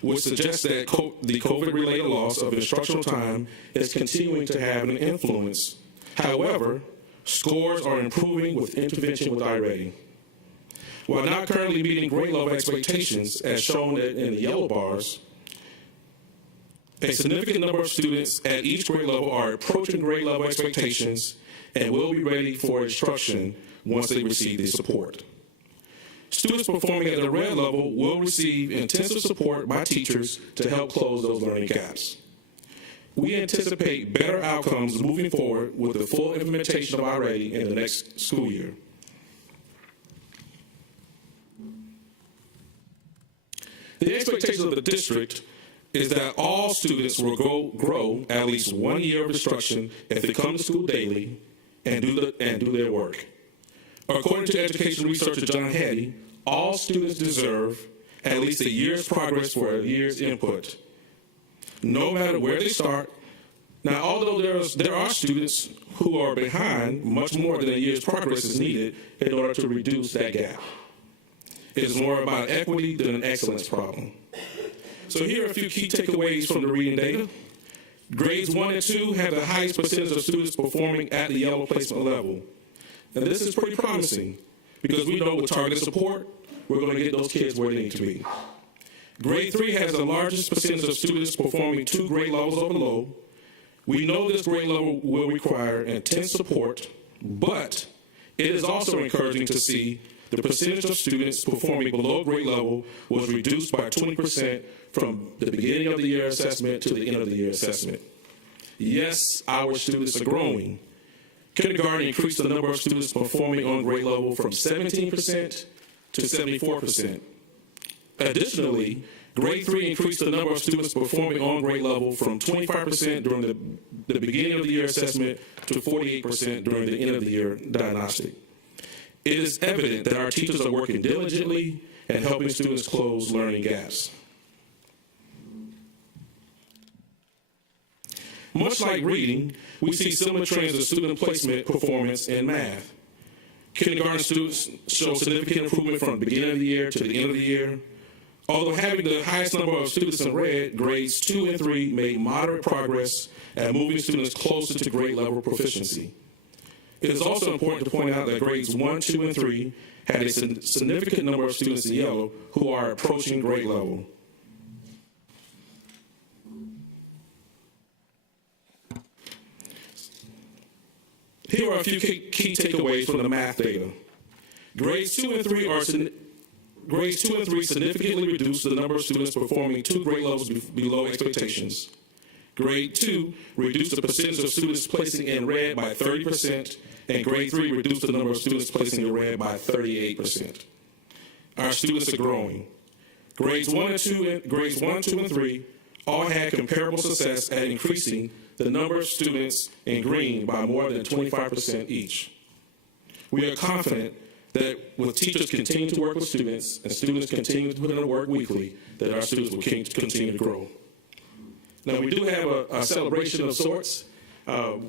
which suggests that the COVID-related loss of instructional time is continuing to have an influence. However, scores are improving with intervention with iReady. While not currently meeting grade level expectations, as shown in the yellow bars, a significant number of students at each grade level are approaching grade level expectations and will be ready for instruction once they receive the support. Students performing at the red level will receive intensive support by teachers to help close those learning gaps. We anticipate better outcomes moving forward with the full implementation of iReady in the next school year. The expectation of the district is that all students will grow at least 1 year of instruction if they come to school daily and do their work. According to education researcher John Hattie, all students deserve at least a year's progress for a year's input. No matter where they start, Now, although there are students who are behind, much more than a year's progress is needed in order to reduce that gap. It is more about equity than an excellence problem. So here are a few key takeaways from the reading data. Grades 1 and 2 have the highest percentage of students performing at the yellow placement level. And this is pretty promising because we know with targeted support, we're going to get those kids where they need to be. Grade 3 has the largest percentage of students performing 2 grade levels or below. We know this grade level will require intense support, but it is also encouraging to see the percentage of students performing below grade level was reduced by 20% from the beginning of the year assessment to the end of the year assessment. Yes, our students are growing. Kindergarten increased the number of students performing on grade level from 17% to 74%. Additionally, grade 3 increased the number of students performing on grade level from 25% during the beginning of the year assessment to 48% during the end of the year diagnostic. It is evident that our teachers are working diligently and helping students close learning gaps. Much like reading, we see similar trends in student placement performance in math. Kindergarten students show significant improvement from the beginning of the year to the end of the year. Although having the highest number of students in red, grades 2 and 3 made moderate progress at moving students closer to grade level proficiency. It is also important to point out that grades 1, 2, and 3 had a significant number of students in yellow who are approaching grade level. Here are a few key takeaways from the math data. Grades 2 and 3 significantly reduced the number of students performing 2 grade levels below expectations. Grade 2 reduced the percentage of students placing in red by 30%, and grade 3 reduced the number of students placing in red by 38%. Our students are growing. Grades 1, 2, and 3 all had comparable success at increasing the number of students in green by more than 25% each. We are confident that with teachers continuing to work with students and students continuing to put in the work weekly, that our students will continue to grow. Now, we do have a celebration of sorts.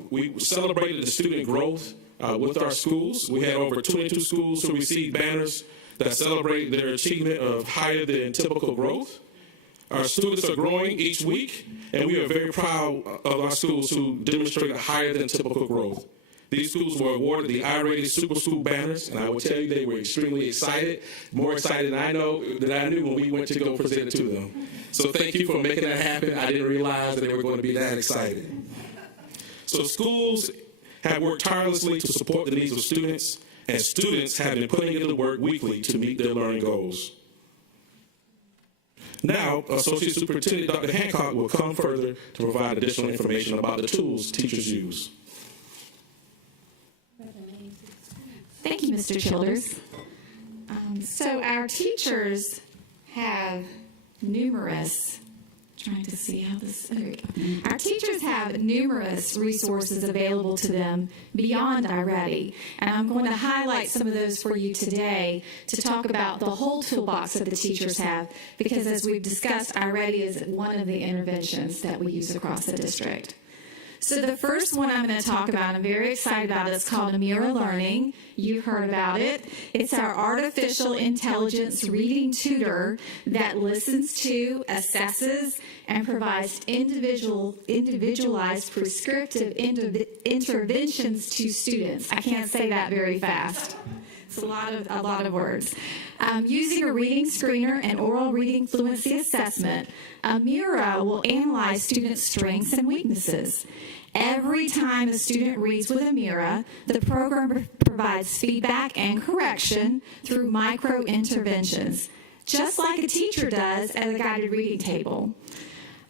We celebrated the student growth with our schools. We had over 22 schools who received banners that celebrate their achievement of higher than typical growth. Our students are growing each week, and we are very proud of our schools who demonstrate a higher than typical growth. These schools were awarded the I-rated Super School banners, and I will tell you they were extremely excited, more excited than I knew when we went to go present it to them. So thank you for making that happen. I didn't realize that they were going to be that excited. So schools have worked tirelessly to support the needs of students, and students have been putting in the work weekly to meet their learning goals. Now, Associate Superintendent Dr. Hancock will come further to provide additional information about the tools teachers use. Thank you, Mr. Childers. So our teachers have numerous, trying to see how this, there we go. Our teachers have numerous resources available to them beyond iReady. And I'm going to highlight some of those for you today to talk about the whole toolbox that the teachers have, because as we've discussed, iReady is one of the interventions that we use across the district. So the first one I'm going to talk about, I'm very excited about it, it's called Amira Learning. You've heard about it. It's our artificial intelligence reading tutor that listens to, assesses, and provides individualized prescriptive interventions to students. I can't say that very fast. It's a lot of words. Using a reading screener and oral reading fluency assessment, Amira will analyze students' strengths and weaknesses. Every time a student reads with Amira, the program provides feedback and correction through micro-interventions, just like a teacher does at a guided reading table.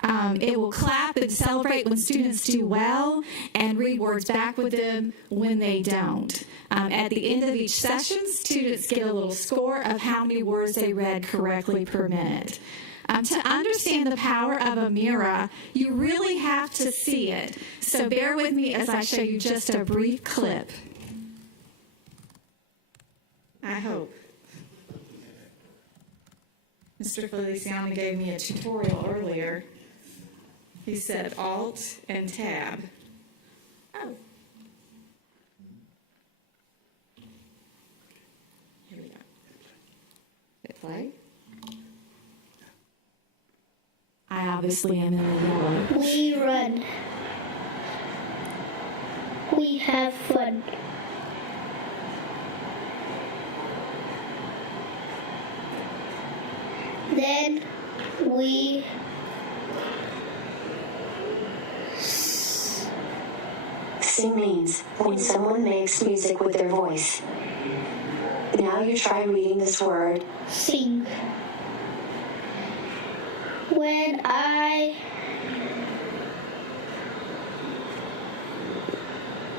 It will clap and celebrate when students do well and read words back with them when they don't. At the end of each session, students get a little score of how many words they read correctly per minute. To understand the power of Amira, you really have to see it. So bear with me as I show you just a brief clip. I hope. Mr. Feliciano gave me a tutorial earlier. He said Alt and Tab. Oh. Here we go. Hit play. I obviously am in the yellow. We run. We have fun. Then we Sing means when someone makes music with their voice. Now you try reading this word. Sing. When I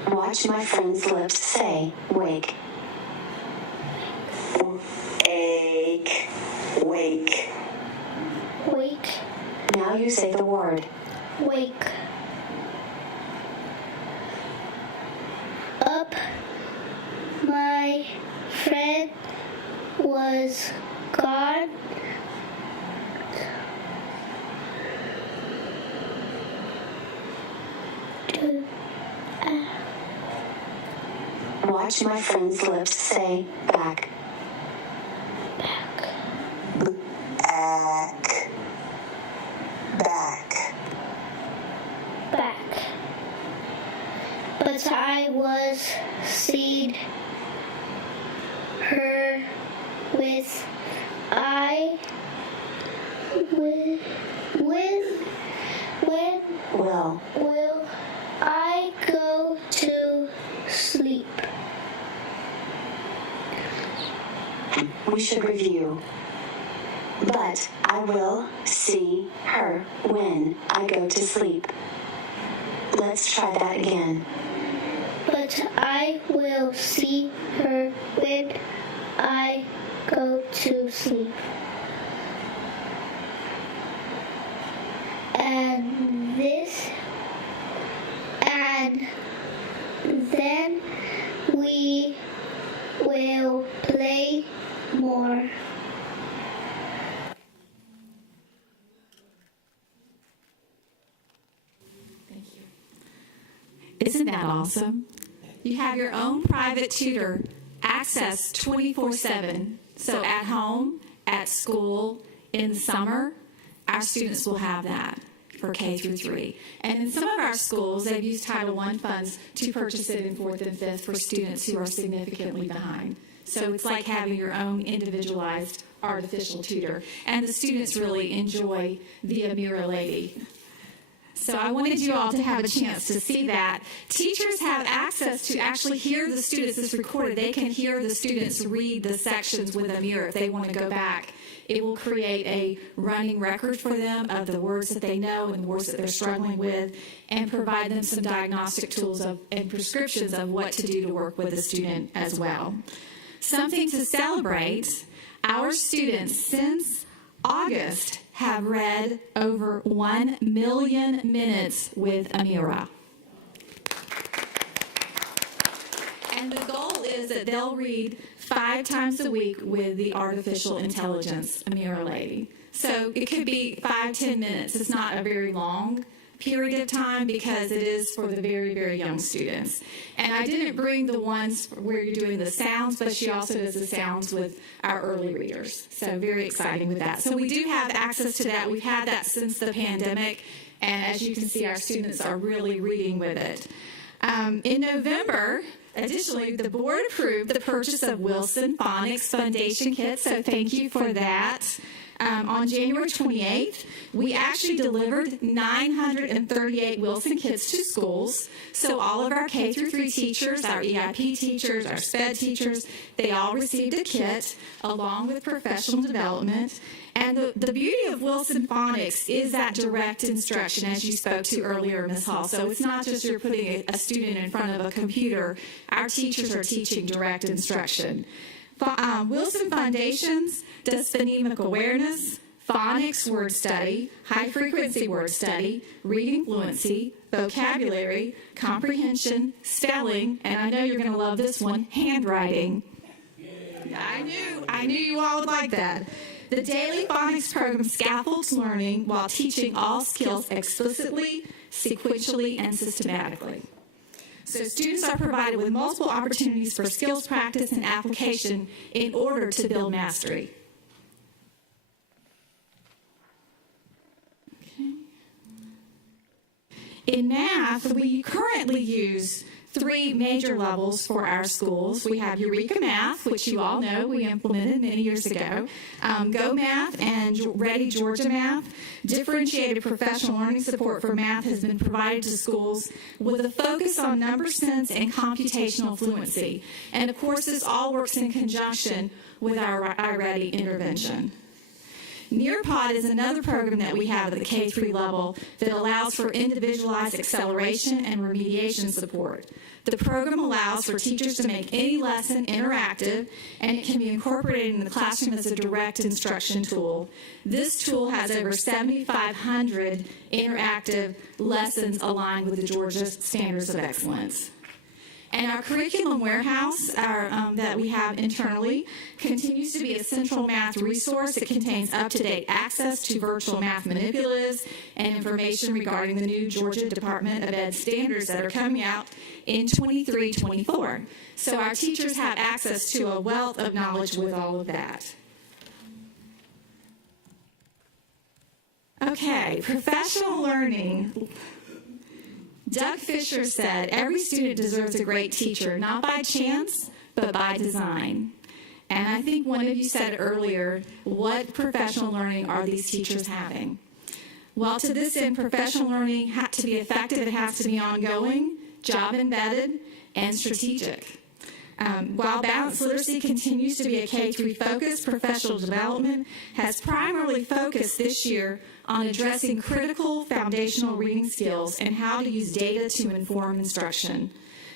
watch my friend's lips say, wake. Ache. Wake. Wake. Now you say the word. Wake. Up. My friend was gone. Watch my friend's lips say back. Back. Back. Back. But I was seen her with when will I go to sleep? We should review. But I will see her when I go to sleep. Let's try that again. But I will see her when I go to sleep. And then we will play more. Thank you. Isn't that awesome? You have your own private tutor, access 24/7. So at home, at school, in summer, our students will have that for K through 3. And in some of our schools, they've used Title I funds to purchase it in 4th and 5th for students who are significantly behind. So it's like having your own individualized artificial tutor. And the students really enjoy the Amira Lady. So I wanted you all to have a chance to see that. Teachers have access to actually hear the students. It's recorded. They can hear the students read the sections with Amira if they want to go back. It will create a running record for them of the words that they know and the words that they're struggling with, and provide them some diagnostic tools and prescriptions of what to do to work with the student as well. Something to celebrate, our students since August have read over 1 million minutes with Amira. And the goal is that they'll read 5 times a week with the artificial intelligence Amira Lady. So it could be 5-10 minutes. It's not a very long period of time because it is for the very, very young students. And I didn't bring the ones where you're doing the sounds, but she also does the sounds with our early readers. So very exciting with that. So we do have access to that. We've had that since the pandemic. And as you can see, our students are really reading with it. In November, additionally, the board approved the purchase of Wilson Phonics Foundation kits, so thank you for that. On January 28th, we actually delivered 938 Wilson kits to schools. So all of our K through 3 teachers, our EIP teachers, our SPED teachers, they all received a kit along with professional development. And the beauty of Wilson Phonics is that direct instruction, as you spoke to earlier, Ms. Hall. So it's not just you're putting a student in front of a computer. Our teachers are teaching direct instruction. Wilson Foundations does phonemic awareness, phonics word study, high-frequency word study, reading fluency, vocabulary, comprehension, spelling, and I know you're going to love this one, handwriting. I knew you all would like that. The daily phonics program scaffolds learning while teaching all skills explicitly, sequentially, and systematically. So students are provided with multiple opportunities for skills practice and application in order to build mastery. Okay. In math, we currently use 3 major levels for our schools. We have Eureka Math, which you all know we implemented many years ago, Go Math and Ready Georgia Math. Differentiated professional learning support for math has been provided to schools with a focus on number sense and computational fluency. And of course, this all works in conjunction with our iReady intervention. Nearpod is another program that we have at the K-3 level that allows for individualized acceleration and remediation support. The program allows for teachers to make any lesson interactive, and it can be incorporated in the classroom as a direct instruction tool. This tool has over 7,500 interactive lessons aligned with the Georgia Standards of Excellence. And our curriculum warehouse that we have internally continues to be a central math resource. It contains up-to-date access to virtual math manipulatives and information regarding the new Georgia Department of Ed standards that are coming out in 23-24. So our teachers have access to a wealth of knowledge with all of that. Okay, professional learning. Doug Fisher said, every student deserves a great teacher, not by chance, but by design. And I think one of you said earlier, what professional learning are these teachers having? Well, to this end, professional learning, to be effective, it has to be ongoing, job embedded, and strategic. While balanced literacy continues to be a K-3 focus, professional development has primarily focused this year on addressing critical foundational reading skills and how to use data to inform instruction.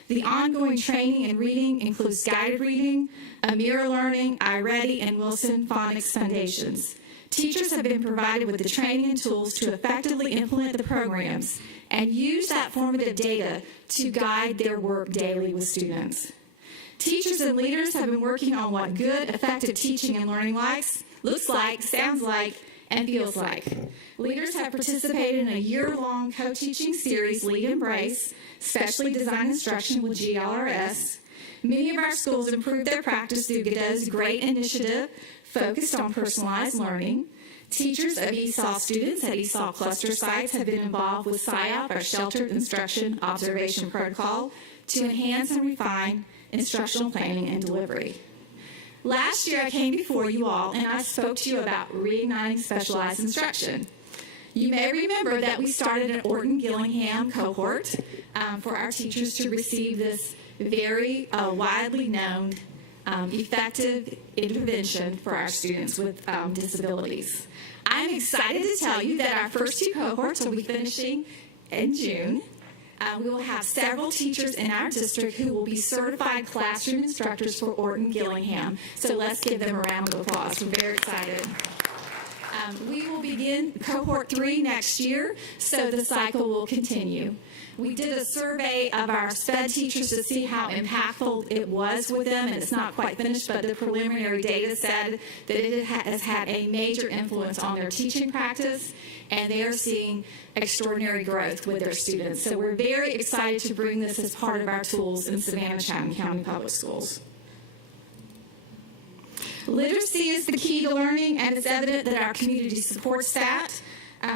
The ongoing training in reading includes guided reading, Amira Learning, iReady, and Wilson Phonics Foundations. Teachers have been provided with the training and tools to effectively implement the programs and use that formative data to guide their work daily with students. Teachers and leaders have been working on what good, effective teaching and learning looks like, sounds like, and feels like. Leaders have participated in a year-long co-teaching series, Lead Embrace, specially designed instruction with GLRS. Many of our schools improved their practice through Godot's GREAT initiative, focused on personalized learning. Teachers of ESOL students at ESOL cluster sites have been involved with SIOP, our Sheltered Instruction Observation Protocol, to enhance and refine instructional planning and delivery. Last year, I came before you all and I spoke to you about reigniting specialized instruction. You may remember that we started an Orton-Gillingham cohort for our teachers to receive this very widely known effective intervention for our students with disabilities. I'm excited to tell you that our first 2 cohorts will be finishing in June. We will have several teachers in our district who will be certified classroom instructors for Orton-Gillingham. So let's give them a round of applause. We're very excited. We will begin cohort 3 next year, so the cycle will continue. We did a survey of our SPED teachers to see how impactful it was with them, and it's not quite finished, but the preliminary data said that it has had a major influence on their teaching practice, and they are seeing extraordinary growth with their students. So we're very excited to bring this as part of our tools in Savannah-Chatham County Public Schools. Literacy is the key to learning, and it's evident that our community supports that.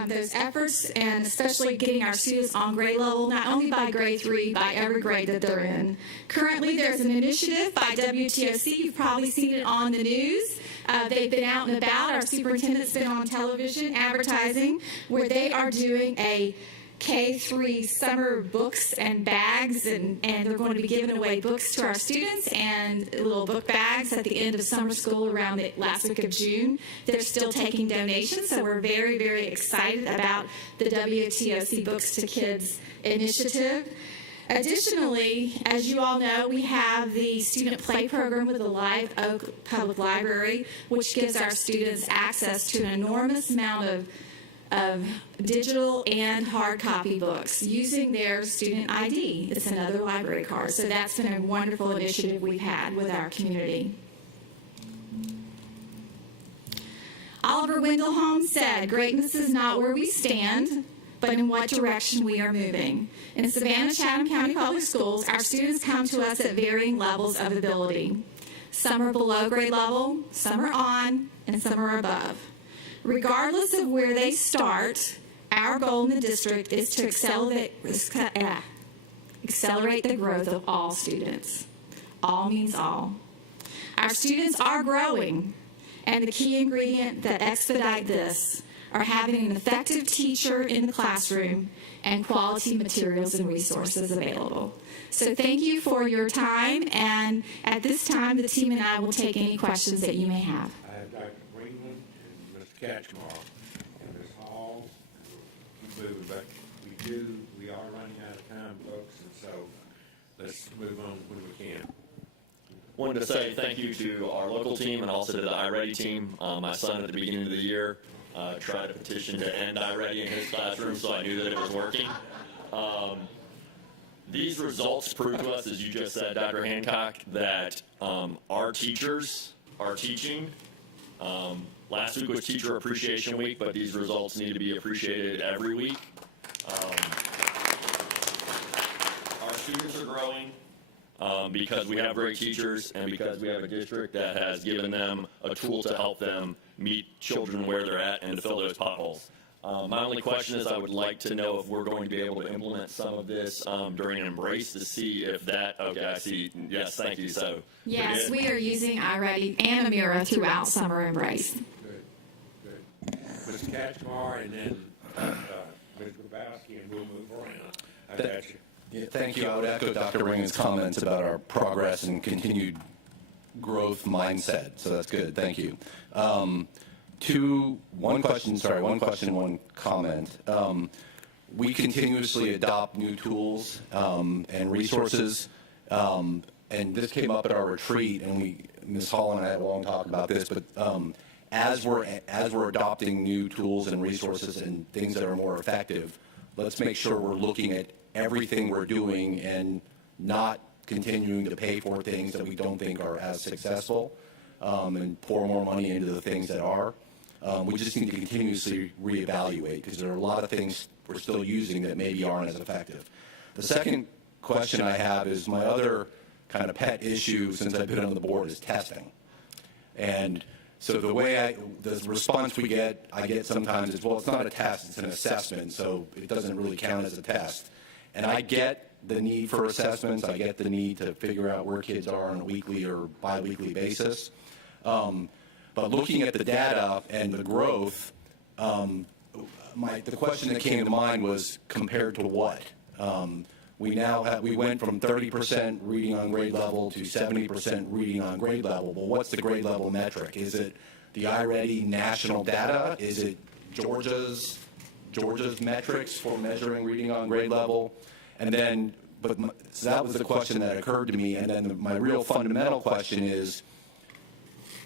Those efforts, and especially getting our students on grade level, not only by grade 3, by every grade that they're in. Currently, there's an initiative by WTOC. You've probably seen it on the news. They've been out and about. Our superintendent's been on television advertising, where they are doing a K-3 summer books and bags, and they're going to be giving away books to our students and little book bags at the end of summer school around the last week of June. They're still taking donations, so we're very, very excited about the WTOC Books to Kids initiative. Additionally, as you all know, we have the student play program with the Live Oak Public Library, which gives our students access to an enormous amount of digital and hard copy books using their student ID. It's another library card. So that's been a wonderful initiative we've had with our community. Oliver Wendell Holmes said, "Greatness is not where we stand, but in what direction we are moving." In Savannah-Chatham County Public Schools, our students come to us at varying levels of ability. Some are below grade level, some are on, and some are above. Regardless of where they start, our goal in the district is to accelerate the growth of all students. All means all. Our students are growing, and the key ingredient that expedite this are having an effective teacher in the classroom and quality materials and resources available. So thank you for your time, and at this time, the team and I will take any questions that you may have. I have Dr. Greenland and Mr. Catchmore and Ms. Hall. Keep moving, but we are running out of time, folks, and so let's move on when we can. Wanted to say thank you to our local team and also to the iReady team. My son at the beginning of the year tried to petition to end iReady in his classroom, so I knew that it was working. These results prove to us, as you just said, Dr. Hancock, that our teachers are teaching. Last week was Teacher Appreciation Week, but these results need to be appreciated every week. Our students are growing because we have great teachers and because we have a district that has given them a tool to help them meet children where they're at and to fill those potholes. My only question is I would like to know if we're going to be able to implement some of this during Embrace to see if that, okay, I see, yes, thank you. So Yes, we are using iReady and Amira throughout Summer Embrace. Good. Mr. Catchmore and then Ms. Grabowski, and we'll move around. I got you. Yeah, thank you. I would echo Dr. Ringen's comments about our progress and continued growth mindset. So that's good. Thank you. One question, one comment. We continuously adopt new tools and resources, and this came up at our retreat, and Ms. Hall and I had a long talk about this, but as we're adopting new tools and resources and things that are more effective, let's make sure we're looking at everything we're doing and not continuing to pay for things that we don't think are as successful and pour more money into the things that are. We just need to continuously reevaluate because there are a lot of things we're still using that maybe aren't as effective. The second question I have is my other kind of pet issue since I've been on the board is testing. And so the response I get sometimes is, well, it's not a test, it's an assessment, so it doesn't really count as a test. And I get the need for assessments. I get the need to figure out where kids are on a weekly or biweekly basis. But looking at the data and the growth, the question that came to mind was compared to what? We went from 30% reading on grade level to 70% reading on grade level. Well, what's the grade level metric? Is it the iReady national data? Is it Georgia's metrics for measuring reading on grade level? And then, so that was the question that occurred to me. And then my real fundamental question is,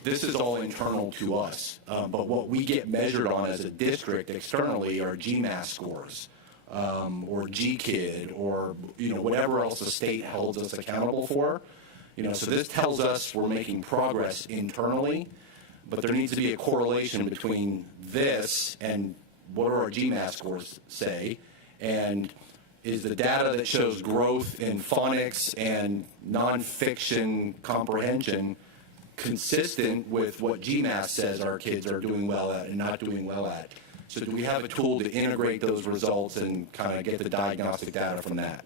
this is all internal to us, but what we get measured on as a district externally are GMAS scores, or GKID, or whatever else the state holds us accountable for. So this tells us we're making progress internally, but there needs to be a correlation between this and what do our GMAS scores say, and is the data that shows growth in phonics and nonfiction comprehension consistent with what GMAS says our kids are doing well at and not doing well at? So do we have a tool to integrate those results and kind of get the diagnostic data from that?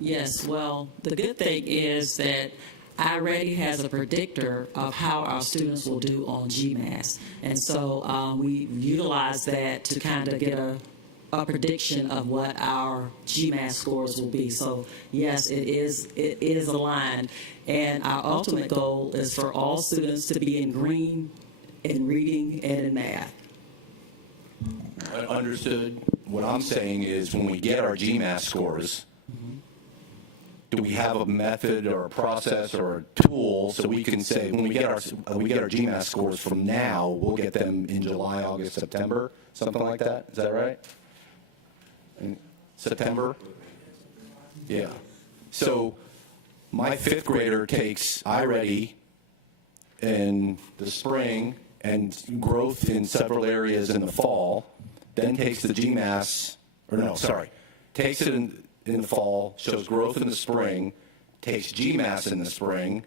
Yes, well, the good thing is that iReady has a predictor of how our students will do on GMAS. And so we utilize that to kind of get a prediction of what our GMAS scores will be. So yes, it is aligned. And our ultimate goal is for all students to be in green in reading and in math. Understood. What I'm saying is when we get our GMAS scores, do we have a method or a process or a tool so we can say when we get our GMAS scores from now, we'll get them in July, August, September, something like that? Is that right? In September? Yeah. So my fifth grader takes iReady in the spring and growth in several areas in the fall, then takes the takes it in the fall, shows growth in the spring, takes GMAS in the spring,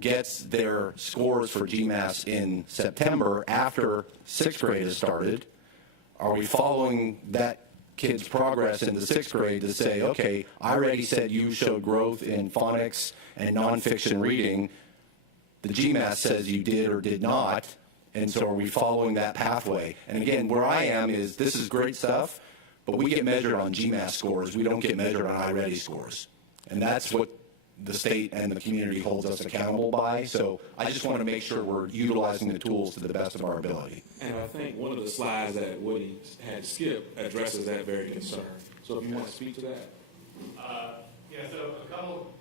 gets their scores for GMAS in September after 6th grade has started. Are we following that kid's progress in the 6th grade to say, okay, I already said you showed growth in phonics and nonfiction reading. The GMAS says you did or did not, and so are we following that pathway? And again, where I am is this is great stuff, but we get measured on GMAS scores. We don't get measured on iReady scores. And that's what the state and the community holds us accountable by. So I just want to make sure we're utilizing the tools to the best of our ability. And I think one of the slides that Woody had skipped addresses that very concern. So if you want to speak to that. So a couple,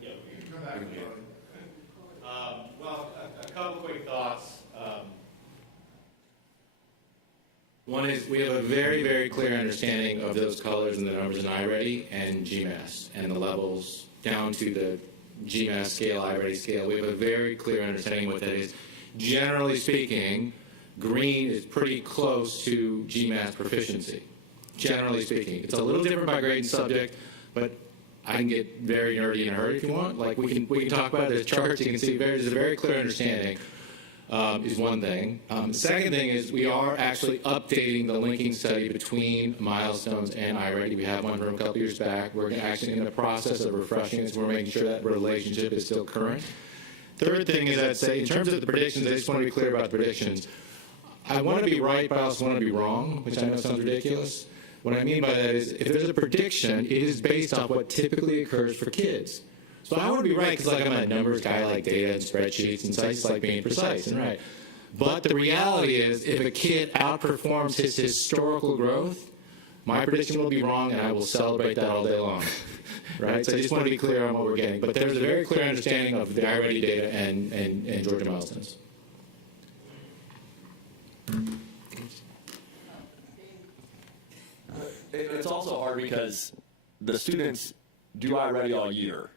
you can come back again. A couple quick thoughts. One is we have a very, very clear understanding of those colors and the numbers in iReady and GMAS and the levels down to the GMAS scale, iReady scale. We have a very clear understanding of what that is. Generally speaking, green is pretty close to GMAS proficiency. Generally speaking. It's a little different by grade and subject, but I can get very nerdy in a hurry if you want. Like we can talk about it. There's charts. You can see there's a very clear understanding. Is one thing. The second thing is we are actually updating the linking study between Milestones and iReady. We have one from a couple years back. We're actually in the process of refreshing it, so we're making sure that relationship is still current. Third thing is I'd say in terms of the predictions, I just want to be clear about the predictions. I want to be right, but I also want to be wrong, which I know sounds ridiculous. What I mean by that is if there's a prediction, it is based off what typically occurs for kids. So I want to be right because I'm a numbers guy, I like data and spreadsheets, and so I just like being precise and right. But the reality is if a kid outperforms his historical growth, my prediction will be wrong and I will celebrate that all day long. Right? So I just want to be clear on what we're getting. But there's a very clear understanding of the iReady data and Georgia Milestones. It's also hard because the students do iReady all year.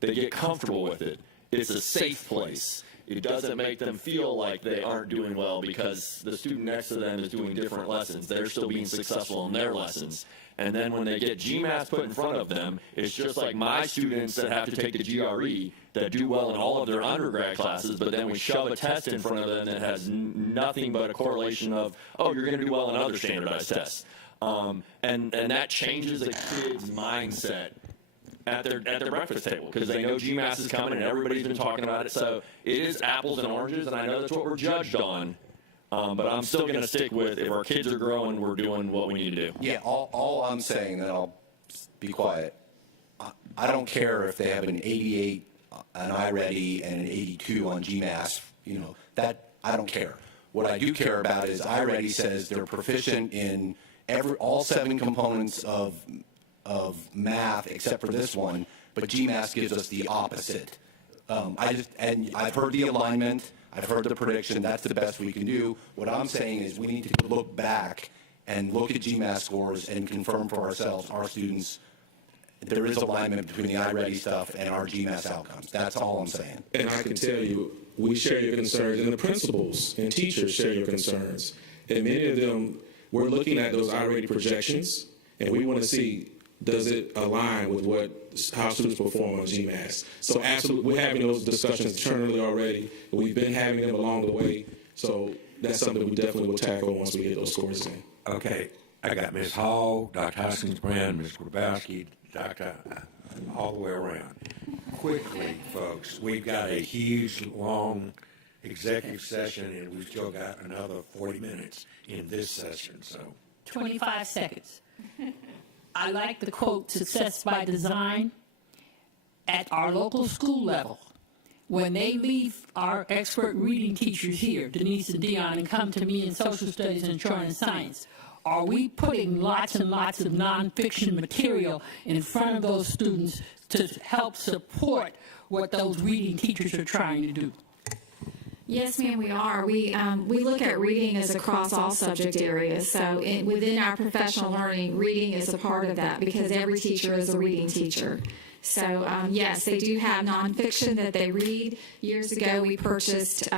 They get comfortable with it. It's a safe place. It doesn't make them feel like they aren't doing well because the student next to them is doing different lessons. They're still being successful in their lessons. And then when they get GMAS put in front of them, it's just like my students that have to take the GRE that do well in all of their undergrad classes, but then we shove a test in front of them that has nothing but a correlation of, oh, you're going to do well in other standardized tests. And that changes a kid's mindset at their breakfast table because they know GMAS is coming and everybody's been talking about it. So it is apples and oranges, and I know that's what we're judged on. But I'm still going to stick with if our kids are growing, we're doing what we need to do. Yeah, all I'm saying, and I'll be quiet, I don't care if they have an 88 on iReady and an 82 on GMAS. That I don't care. What I do care about is iReady says they're proficient in all 7 components of math except for this one, but GMAS gives us the opposite. I've heard the alignment, I've heard the prediction, that's the best we can do. What I'm saying is we need to look back and look at GMAS scores and confirm for ourselves, our students, there is alignment between the iReady stuff and our GMAS outcomes. That's all I'm saying. And I can tell you, we share your concerns, and the principals and teachers share your concerns. And many of them, we're looking at those iReady projections, and we want to see, does it align with how students perform on GMAS? So absolutely, we're having those discussions internally already. We've been having them along the way. So that's something we definitely will tackle once we get those scores in. Okay, I got Ms. Hall, Dr. Hoskins-Brown, Ms. Grabowski, Dr. all the way around. Quickly, folks, we've got a huge, long executive session, and we've still got another 40 minutes in this session. So 25 seconds. I like the quote, success by design. At our local school level, when they leave our expert reading teachers here, Denise and Dion, and come to me in social studies and Troy and science, are we putting lots and lots of nonfiction material in front of those students to help support what those reading teachers are trying to do? Yes, ma'am, we are. We look at reading as across all subject areas. So within our professional learning, reading is a part of that because every teacher is a reading teacher. So, yes, they do have nonfiction that they read. Years ago, we purchased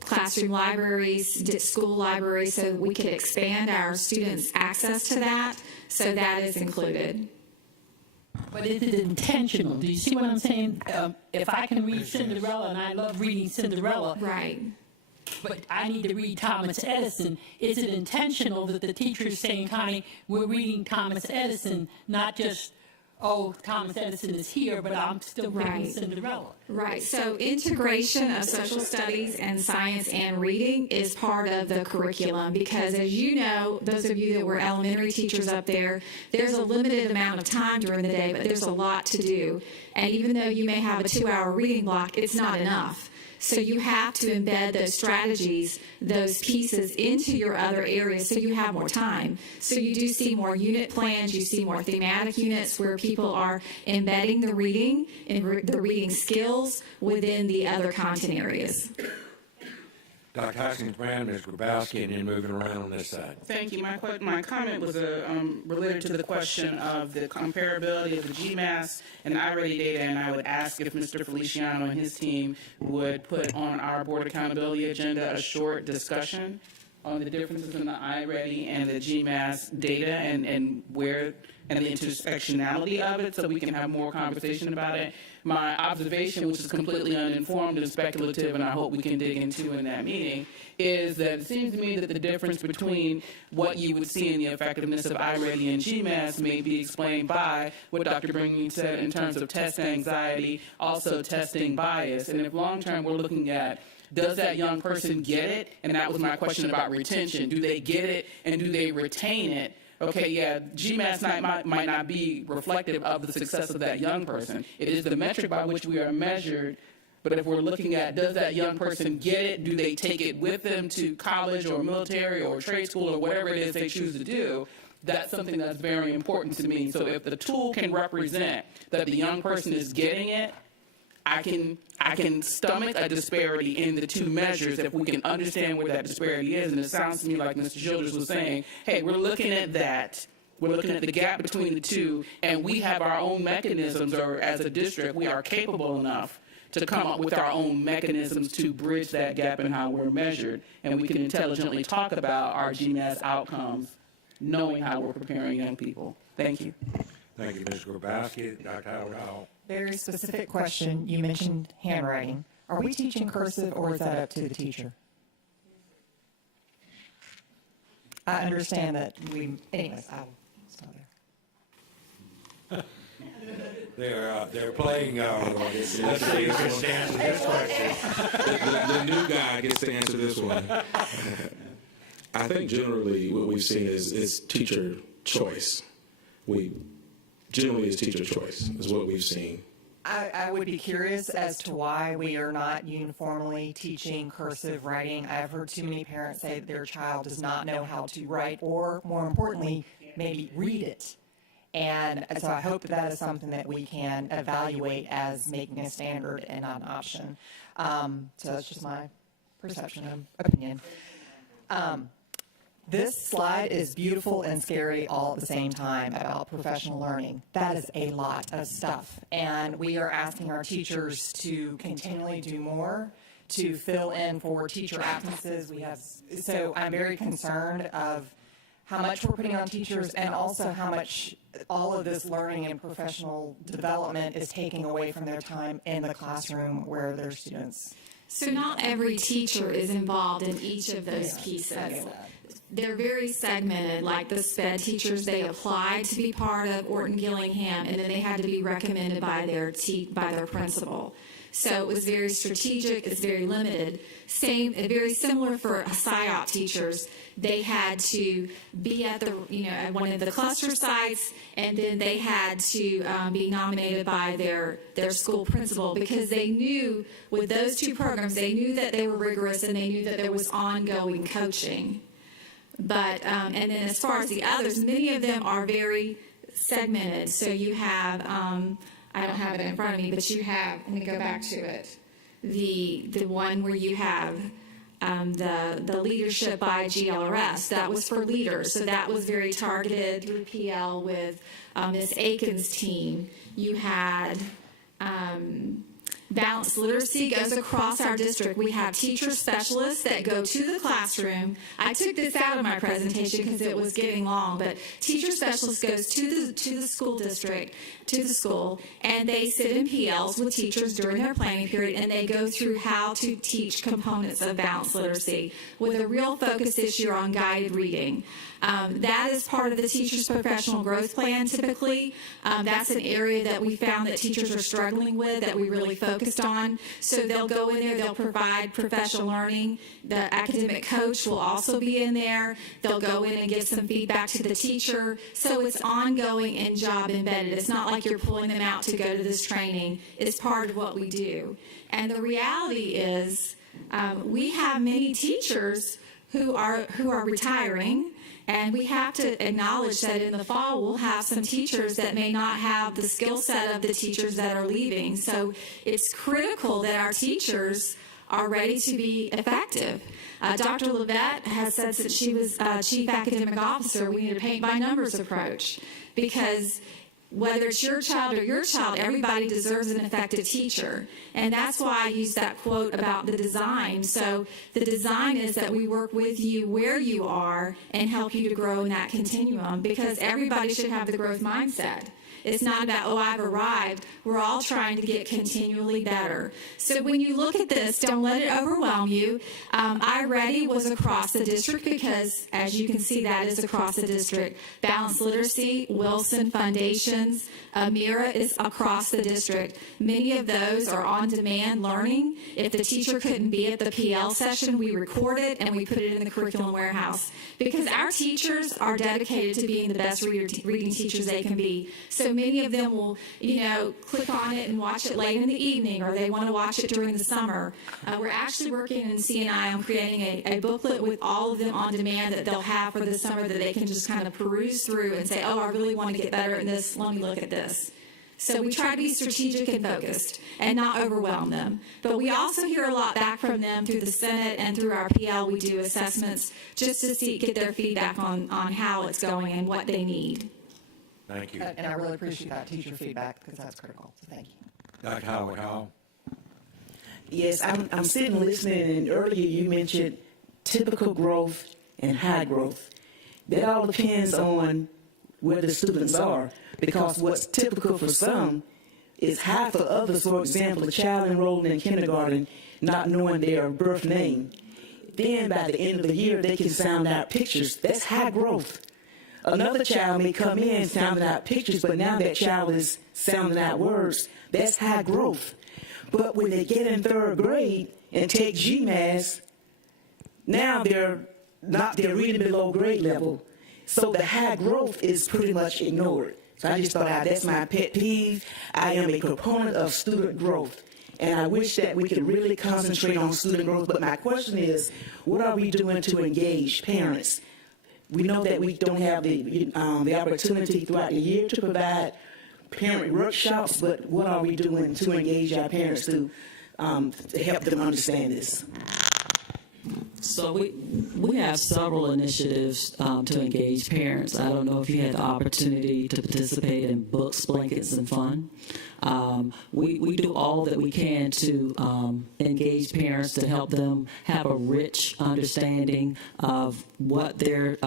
classroom libraries, school libraries, so we could expand our students' access to that. So that is included. But is it intentional? Do you see what I'm saying? If I can read Cinderella, and I love reading Cinderella, right? But I need to read Thomas Edison. Is it intentional that the teacher is saying, Connie, we're reading Thomas Edison, not just, oh, Thomas Edison is here, but I'm still reading Cinderella? Right. So integration of social studies and science and reading is part of the curriculum because, as you know, those of you that were elementary teachers up there, there's a limited amount of time during the day, but there's a lot to do. And even though you may have a 2-hour reading block, it's not enough. So you have to embed those strategies, those pieces into your other areas so you have more time. So you do see more unit plans, you see more thematic units where people are embedding the reading and the reading skills within the other content areas. Dr. Hoskins Brown, Ms. Grabowski, and then moving around on this side. Thank you. My comment was related to the question of the comparability of the GMAS and iReady data, and I would ask if Mr. Feliciano and his team would put on our board accountability agenda a short discussion on the differences in the iReady and the GMAS data and where and the intersectionality of it, so we can have more conversation about it. My observation, which is completely uninformed and speculative, and I hope we can dig into in that meeting, is that it seems to me that the difference between what you would see in the effectiveness of iReady and GMAS may be explained by what Dr. Bringy said in terms of test anxiety, also testing bias. And if long-term we're looking at, does that young person get it? And that was my question about retention. Do they get it and do they retain it? Okay, yeah, GMAS might not be reflective of the success of that young person. It is the metric by which we are measured, but if we're looking at does that young person get it, do they take it with them to college or military or trade school or whatever it is they choose to do, that's something that's very important to me. So if the tool can represent that the young person is getting it, I can stomach a disparity in the two measures if we can understand where that disparity is. And it sounds to me like Mr. Childers was saying, hey, we're looking at that. We're looking at the gap between the two, and we have our own mechanisms, or as a district, we are capable enough to come up with our own mechanisms to bridge that gap in how we're measured. And we can intelligently talk about our GMAS outcomes, knowing how we're preparing young people. Thank you. Thank you, Ms. Grabowski. Dr. Howard. Very specific question. You mentioned handwriting. Are we teaching cursive, or is that up to the teacher? I understand that anyways, I'll stop there. They're playing, let's see who gets to answer this question. The new guy gets to answer this one. I think generally what we've seen is teacher choice. Generally, it's teacher choice is what we've seen. I would be curious as to why we are not uniformly teaching cursive writing. I've heard too many parents say that their child does not know how to write, or more importantly, maybe read it. And so I hope that is something that we can evaluate as making a standard and not an option. So that's just my perception and opinion. This slide is beautiful and scary all at the same time about professional learning. That is a lot of stuff. And we are asking our teachers to continually do more to fill in for teacher absences. So I'm very concerned of how much we're putting on teachers, and also how much all of this learning and professional development is taking away from their time in the classroom where their students. So not every teacher is involved in each of those pieces. They're very segmented, like the SPED teachers, they applied to be part of Orton Gillingham, and then they had to be recommended by their principal. So it was very strategic, it's very limited. Very similar for PSYOP teachers. They had to be at at one of the cluster sites, and then they had to be nominated by their school principal, because they knew with those two programs, they knew that they were rigorous and they knew that there was ongoing coaching. But, and then as far as the others, many of them are very segmented. So you have, I don't have it in front of me, but you have, let me go back to it, the one where you have the leadership by GLRS. That was for leaders. So that was very targeted through PL with Ms. Aiken's team. You had balanced literacy goes across our district. We have teacher specialists that go to the classroom. I took this out of my presentation because it was getting long, but teacher specialist goes to the school district, to the school, and they sit in PLs with teachers during their planning period, and they go through how to teach components of balanced literacy with a real focus issue on guided reading. That is part of the teacher's professional growth plan typically. That's an area that we found that teachers are struggling with that we really focused on. So they'll go in there, they'll provide professional learning. The academic coach will also be in there. They'll go in and give some feedback to the teacher. So it's ongoing and job embedded. It's not like you're pulling them out to go to this training. It's part of what we do. And the reality is we have many teachers who are retiring. And we have to acknowledge that in the fall, we'll have some teachers that may not have the skill set of the teachers that are leaving. So it's critical that our teachers are ready to be effective. Dr. Levette has said since she was chief academic officer, we need a paint-by-numbers approach, because whether it's your child or your child, everybody deserves an effective teacher. And that's why I use that quote about the design. So the design is that we work with you where you are and help you to grow in that continuum, because everybody should have the growth mindset. It's not about, oh, I've arrived. We're all trying to get continually better. So when you look at this, don't let it overwhelm you. iReady was across the district because, as you can see, that is across the district. Balanced Literacy, Wilson Foundations, Amira is across the district. Many of those are on-demand learning. If the teacher couldn't be at the PL session, we record it and we put it in the curriculum warehouse, because our teachers are dedicated to being the best reading teachers they can be. So many of them will, click on it and watch it late in the evening, or they want to watch it during the summer. We're actually working in CNI on creating a booklet with all of them on demand that they'll have for the summer that they can just kind of peruse through and say, oh, I really want to get better at this. Let me look at this. So we try to be strategic and focused and not overwhelm them. But we also hear a lot back from them through the Senate and through our PL. We do assessments just to get their feedback on how it's going and what they need. Thank you. And I really appreciate that teacher feedback, because that's critical. So thank you. Dr. Howard Hall. Yes, I'm sitting listening, and earlier you mentioned typical growth and high growth. That all depends on where the students are, because what's typical for some is high for others. For example, a child enrolled in kindergarten not knowing their birth name. Then by the end of the year, they can sound out pictures. That's high growth. Another child may come in sounding out pictures, but now that child is sounding out words. That's high growth. But when they get in third grade and take GMAS, now they're reading below grade level. So the high growth is pretty much ignored. So I just thought that's my pet peeve. I am a proponent of student growth, and I wish that we could really concentrate on student growth. But my question is, what are we doing to engage parents? We know that we don't have the opportunity throughout the year to provide parent workshops, but what are we doing to engage our parents to help them understand this? So we have several initiatives to engage parents. I don't know if you had the opportunity to participate in Books, Blankets, and Fun. We do all that we can to engage parents, to help them have a rich understanding of what their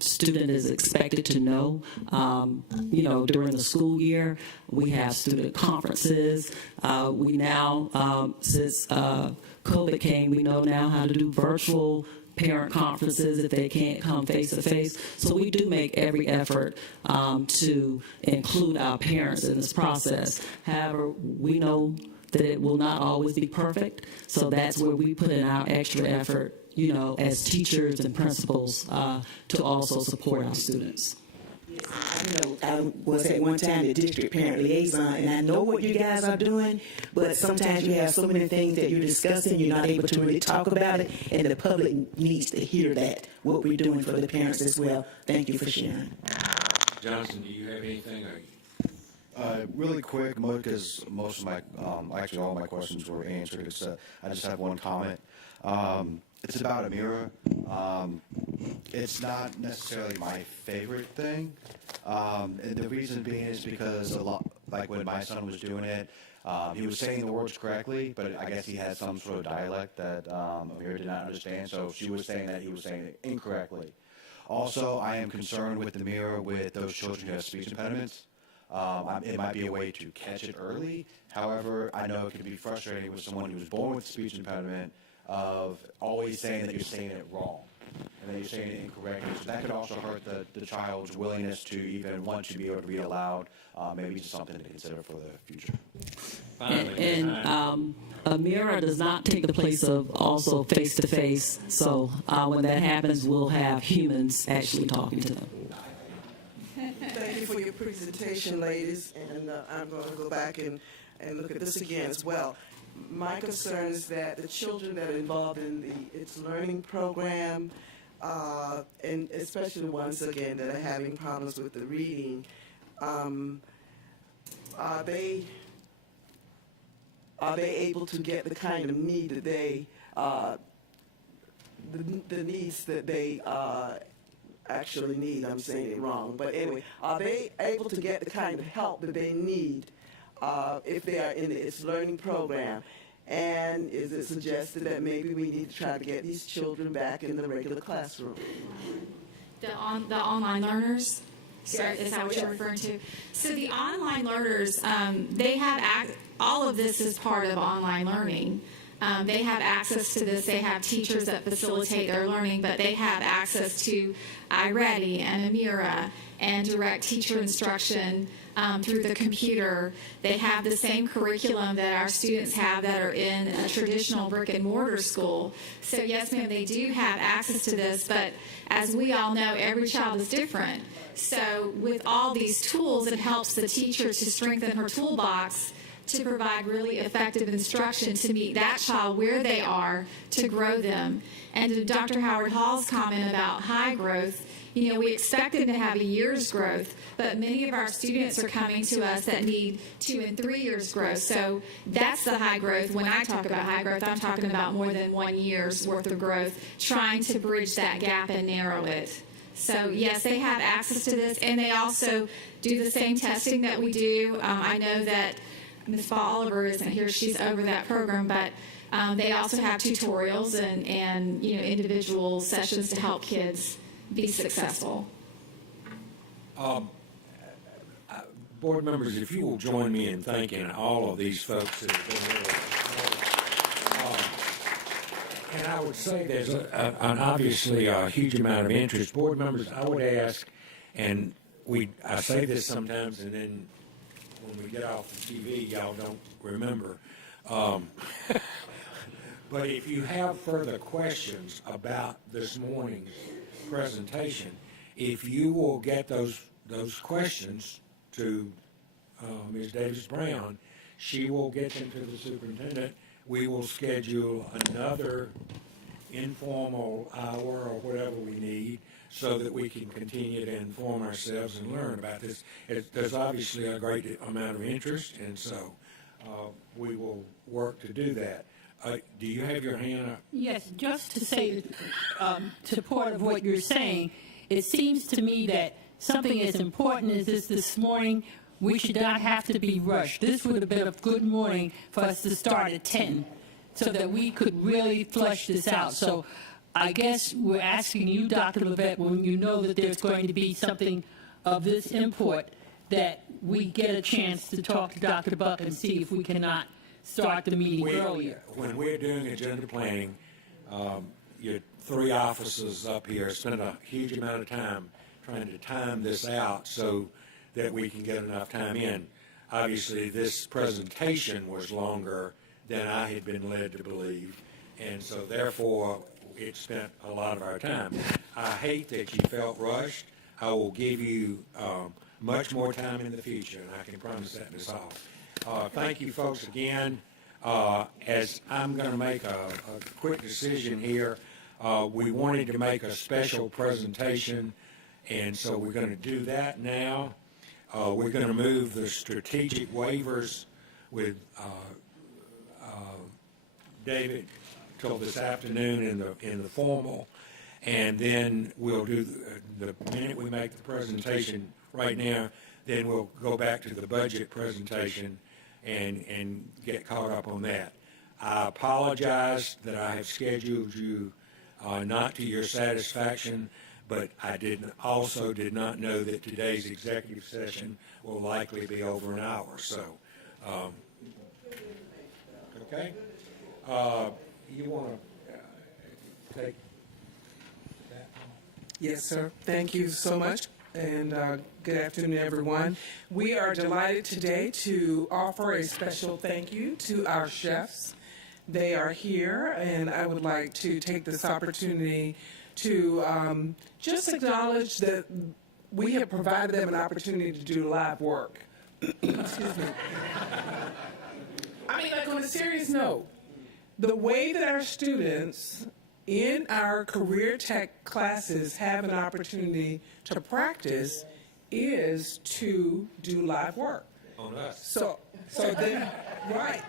student is expected to know. During the school year, we have student conferences. We now, since COVID came, we know now how to do virtual parent conferences if they can't come face to face. So we do make every effort to include our parents in this process. However, we know that it will not always be perfect. So that's where we put in our extra effort, as teachers and principals to also support our students. I was at one time the district parent liaison, and I know what you guys are doing, but sometimes you have so many things that you're discussing, you're not able to really talk about it, and the public needs to hear that, what we're doing for the parents as well. Thank you for sharing. Johnson, do you have anything? Really quick, because most of my, actually all my questions were answered. I just have one comment. It's about Amira. It's not necessarily my favorite thing. And the reason being is because a lot, like when my son was doing it, He was saying the words correctly, but I guess he had some sort of dialect that Amira did not understand, so she was saying that he was saying it incorrectly. Also, I am concerned with Amira with those children who have speech impediments. It might be a way to catch it early. However, I know it can be frustrating with someone who's born with a speech impediment of always saying that you're saying it wrong and that you're saying it incorrectly. So that could also hurt the child's willingness to even want to be able to read aloud. Maybe just something to consider for the future. And Amira does not take the place of also face-to-face. So when that happens, we'll have humans actually talking to them. Thank you for your presentation, ladies, and I'm going to go back and look at this again as well. My concern is that the children that are involved in its learning program, and especially the ones, again, that are having problems with the reading, are they able to get the kind of need that they, the needs that they actually need? I'm saying it wrong, but anyway, are they able to get the kind of help that they need if they are in its learning program? And is it suggested that maybe we need to try to get these children back in the regular classroom? The online learners? Is that what you're referring to? So the online learners, they have all of this is part of online learning. They have access to this. They have teachers that facilitate their learning, but they have access to iReady and Amira and direct teacher instruction through the computer. They have the same curriculum that our students have that are in a traditional brick and mortar school. So yes, ma'am, they do have access to this, but as we all know, every child is different. So with all these tools, it helps the teacher to strengthen her toolbox to provide really effective instruction to meet that child where they are, to grow them. And to Dr. Howard Hall's comment about high growth, you know, we expect them to have a year's growth, but many of our students are coming to us that need 2 and 3 years growth. So that's the high growth. When I talk about high growth, I'm talking about more than 1 year's worth of growth, trying to bridge that gap and narrow it. So yes, they have access to this, and they also do the same testing that we do. I know that Ms. Oliver isn't here; she's over that program, but they also have tutorials and you know, individual sessions to help kids be successful. Board members, if you will join me in thanking all of these folks that have been here. And I would say there's obviously a huge amount of interest. Board members, I would ask, and I say this sometimes, and then when we get off the TV, y'all don't remember. But if you have further questions about this morning's presentation, if you will get those questions to Ms. Davis-Brown, she will get them to the superintendent. We will schedule another informal hour or whatever we need so that we can continue to inform ourselves and learn about this. There's obviously a great amount of interest, and so we will work to do that. Do you have your hand up? Yes, just to say, support of what you're saying, it seems to me that something as important as this morning, we should not have to be rushed. This would have been a good morning for us to start at 10 so that we could really flush this out. So I guess we're asking you, Dr. Levette, when you know that there's going to be something of this import, that we get a chance to talk to Dr. Buck and see if we cannot start the meeting earlier. When we're doing agenda planning, your 3 officers up here spend a huge amount of time trying to time this out so that we can get enough time in. Obviously, this presentation was longer than I had been led to believe, and so therefore it spent a lot of our time. I hate that you felt rushed. I will give you much more time in the future, and I can promise that, Ms. Hall. Thank you, folks, again. As I'm going to make a quick decision here, we wanted to make a special presentation, and so we're going to do that now. We're going to move the strategic waivers with David till this afternoon in the formal, and then we'll do the minute we make the presentation right now, then we'll go back to the budget presentation, and get caught up on that. I apologize that I have scheduled you not to your satisfaction, but I also did not know that today's executive session will likely be over an hour. So, okay. You want to take that? Yes, sir. Thank you so much, and good afternoon, everyone. We are delighted today to offer a special thank you to our chefs. They are here, and I would like to take this opportunity to just acknowledge that we have provided them an opportunity to do live work. Excuse me. I mean, like on a serious note, the way that our students in our career tech classes have an opportunity to practice is to do live work. On us. So then, right.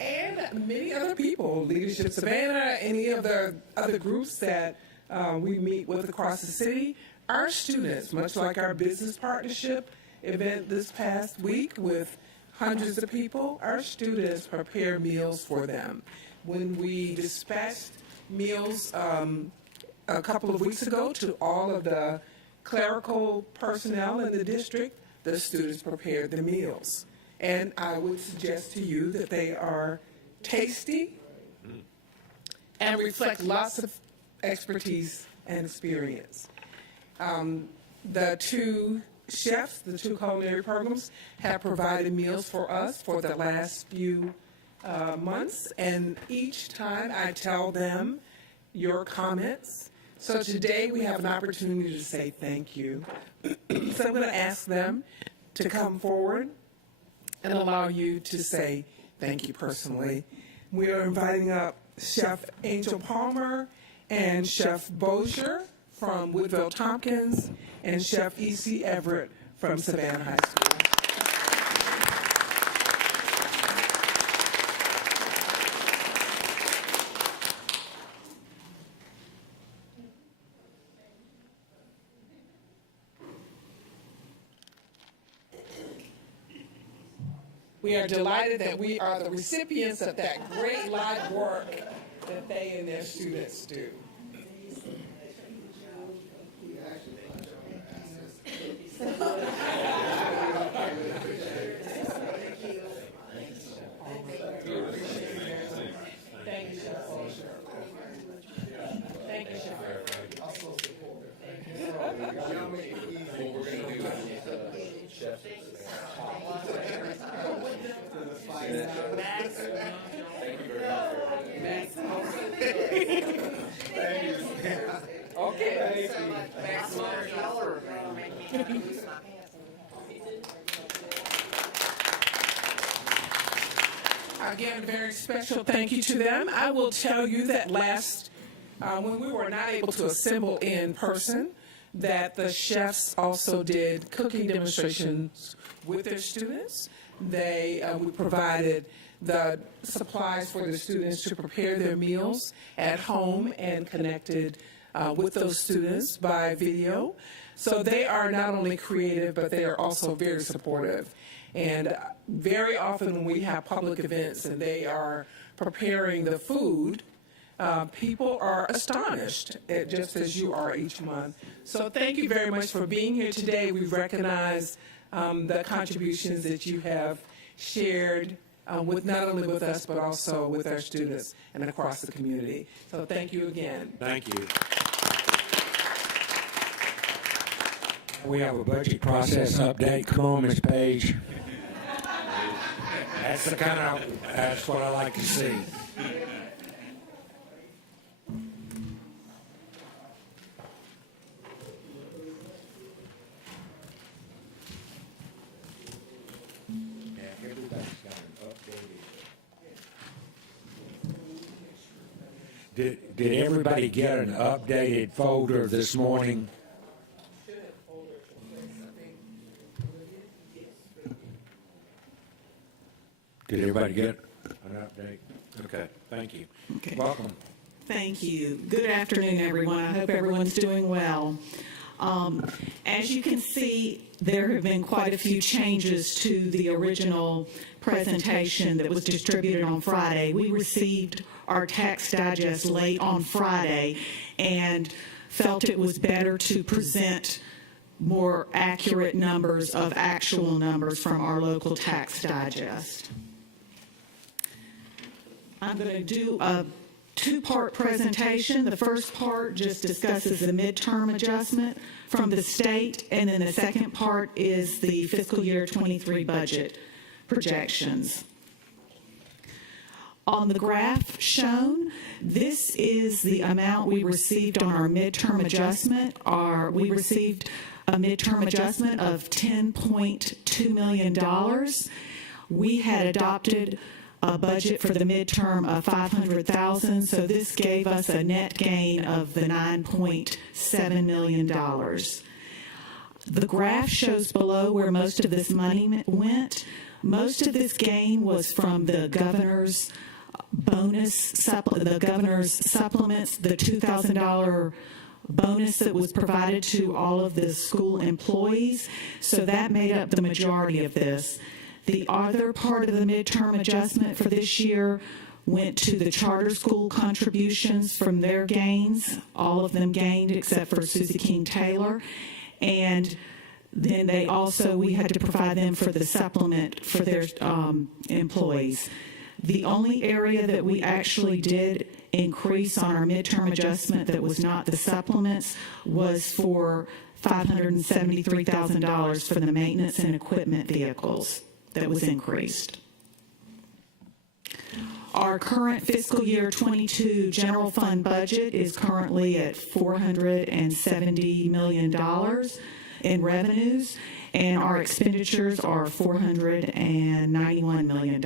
And many other people, Leadership Savannah, any of the other groups that we meet with across the city, our students, much like our business partnership event this past week with hundreds of people, our students prepare meals for them. When we dispatched meals a couple of weeks ago to all of the clerical personnel in the district, the students prepared the meals. And I would suggest to you that they are tasty and reflect lots of expertise and experience. The two chefs, the two culinary programs, have provided meals for us for the last few months, and each time I tell them your comments. So today we have an opportunity to say thank you. So I'm going to ask them to come forward and allow you to say thank you personally. We are inviting up Chef Angel Palmer and Chef Bozier from Woodville Tompkins and Chef E.C. Everett from Savannah High School. We are delighted that we are the recipients of that great live work that they and their students do. Thank you, Chef Bozier. Thank you, Chef. Okay. Again, a very special thank you to them. I will tell you that when we were not able to assemble in person, that the chefs also did cooking demonstrations with their students. We provided the supplies for the students to prepare their meals at home and connected with those students by video. So they are not only creative, but they are also very supportive. And very often when we have public events and they are preparing the food, people are astonished, just as you are each month. So thank you very much for being here today. We recognize the contributions that you have shared with not only with us, but also with our students and across the community. So thank you again. Thank you. We have a budget process update. Come on, Ms. Page. That's what I like to see. Did everybody get an updated folder this morning? Did everybody get an update? Okay, thank you. Okay. Welcome. Thank you. Good afternoon, everyone. I hope everyone's doing well. As you can see, there have been quite a few changes to the original presentation that was distributed on Friday. We received our tax digest late on Friday and felt it was better to present more accurate numbers of actual numbers from our local tax digest. I'm going to do a two-part presentation. The first part just discusses the midterm adjustment from the state, and then the second part is the fiscal year 23 budget projections. On the graph shown, this is the amount we received on our midterm adjustment. We received a midterm adjustment of $10.2 million. We had adopted a budget for the midterm of $500,000, so this gave us a net gain of the $9.7 million. The graph shows below where most of this money went. Most of this gain was from the governor's the governor's supplements, the $2,000 bonus that was provided to all of the school employees. So that made up the majority of this. The other part of the midterm adjustment for this year went to the charter school contributions from their gains. All of them gained except for Susie King Taylor. And then we had to provide them for the supplement for their employees. The only area that we actually did increase on our midterm adjustment that was not the supplements was for $573,000 for the maintenance and equipment vehicles that was increased. Our current fiscal year 22 general fund budget is currently at $470 million in revenues, and our expenditures are $491 million.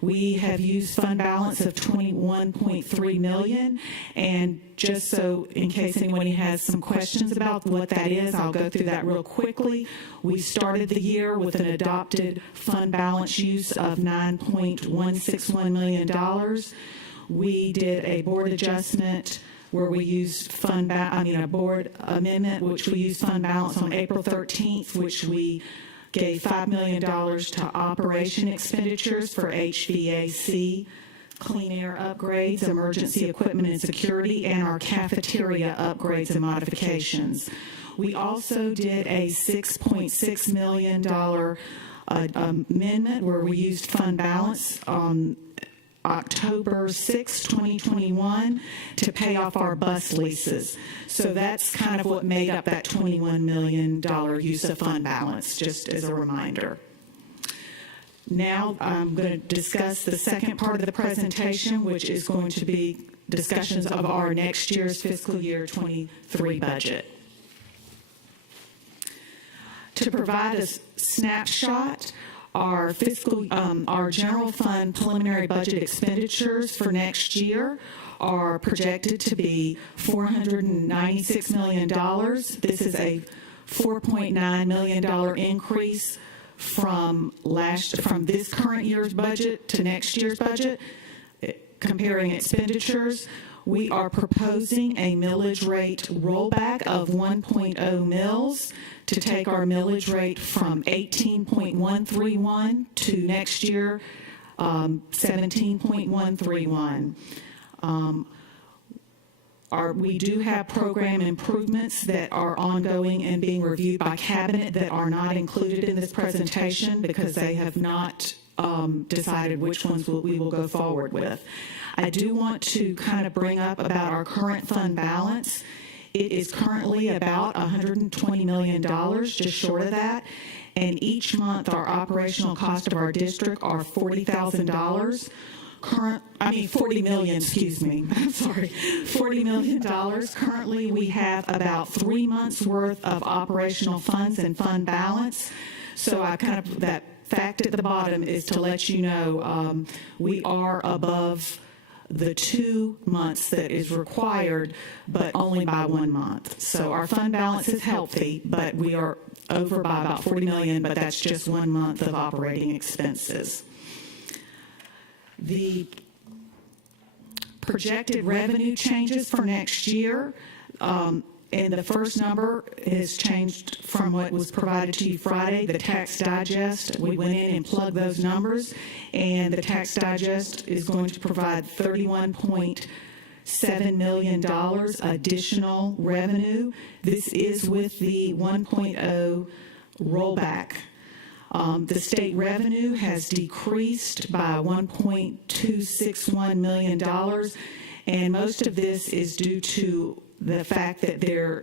We have used fund balance of $21.3 million, and just so in case anybody has some questions about what that is, I'll go through that real quickly. We started the year with an adopted fund balance use of $9.161 million. We did a board adjustment where we used a board amendment, which we used fund balance on April 13th, which we gave $5 million to operation expenditures for HVAC, clean air upgrades, emergency equipment and security, and our cafeteria upgrades and modifications. We also did a $6.6 million amendment where we used fund balance on October 6, 2021 to pay off our bus leases. So that's kind of what made up that $21 million use of fund balance, just as a reminder. Now I'm going to discuss the second part of the presentation, which is going to be discussions of our next year's fiscal year 23 budget. To provide a snapshot, our general fund preliminary budget expenditures for next year are projected to be $496 million. This is a $4.9 million increase from this current year's budget to next year's budget. Comparing expenditures, we are proposing a millage rate rollback of 1.0 mils to take our millage rate from 18.131 to next year 17.131. We do have program improvements that are ongoing and being reviewed by Cabinet that are not included in this presentation because they have not decided which ones we will go forward with. I do want to kind of bring up about our current fund balance. It is currently about $120 million, just short of that. And each month, our operational cost of our district are $40,000. $40 million, excuse me. I'm sorry, $40 million. Currently, we have about 3 months worth of operational funds and fund balance. So that fact at the bottom is to let you know we are above the 2 months that is required, but only by 1 month. So our fund balance is healthy, but we are over by about $40 million, but that's just 1 month of operating expenses. The projected revenue changes for next year, And the first number has changed from what was provided to you Friday, the tax digest. We went in and plugged those numbers, and the tax digest is going to provide $31.7 million additional revenue. This is with the 1.0 rollback. The state revenue has decreased by $1.261 million, and most of this is due to the fact that the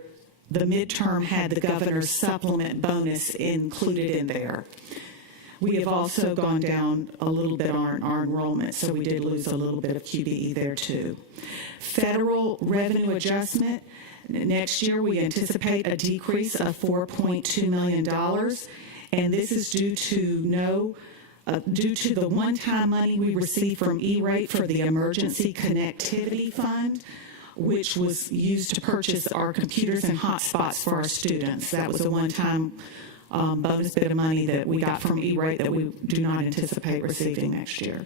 midterm had the governor's supplement bonus included in there. We have also gone down a little bit on our enrollment, so we did lose a little bit of QBE there too. Federal revenue adjustment, next year we anticipate a decrease of $4.2 million, and this is due to the one-time money we received from E-rate for the Emergency Connectivity Fund, which was used to purchase our computers and hotspots for our students. That was a one-time bonus bit of money that we got from E-rate that we do not anticipate receiving next year.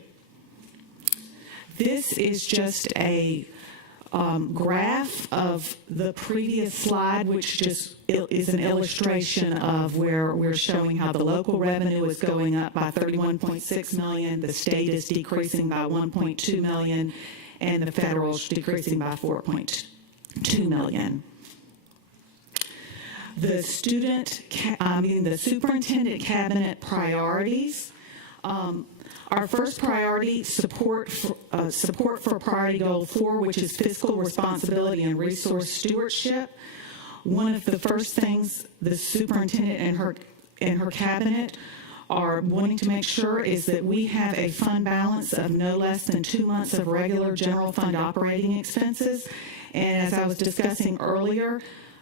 This is just a graph of the previous slide, which just is an illustration of where we're showing how the local revenue is going up by $31.6 million, the state is decreasing by $1.2 million, and the federal is decreasing by $4.2 million. The superintendent cabinet priorities. Our first priority, support for priority goal 4, which is fiscal responsibility and resource stewardship. One of the first things the superintendent and her cabinet are wanting to make sure is that we have a fund balance of no less than 2 months of regular general fund operating expenses. And as I was discussing earlier,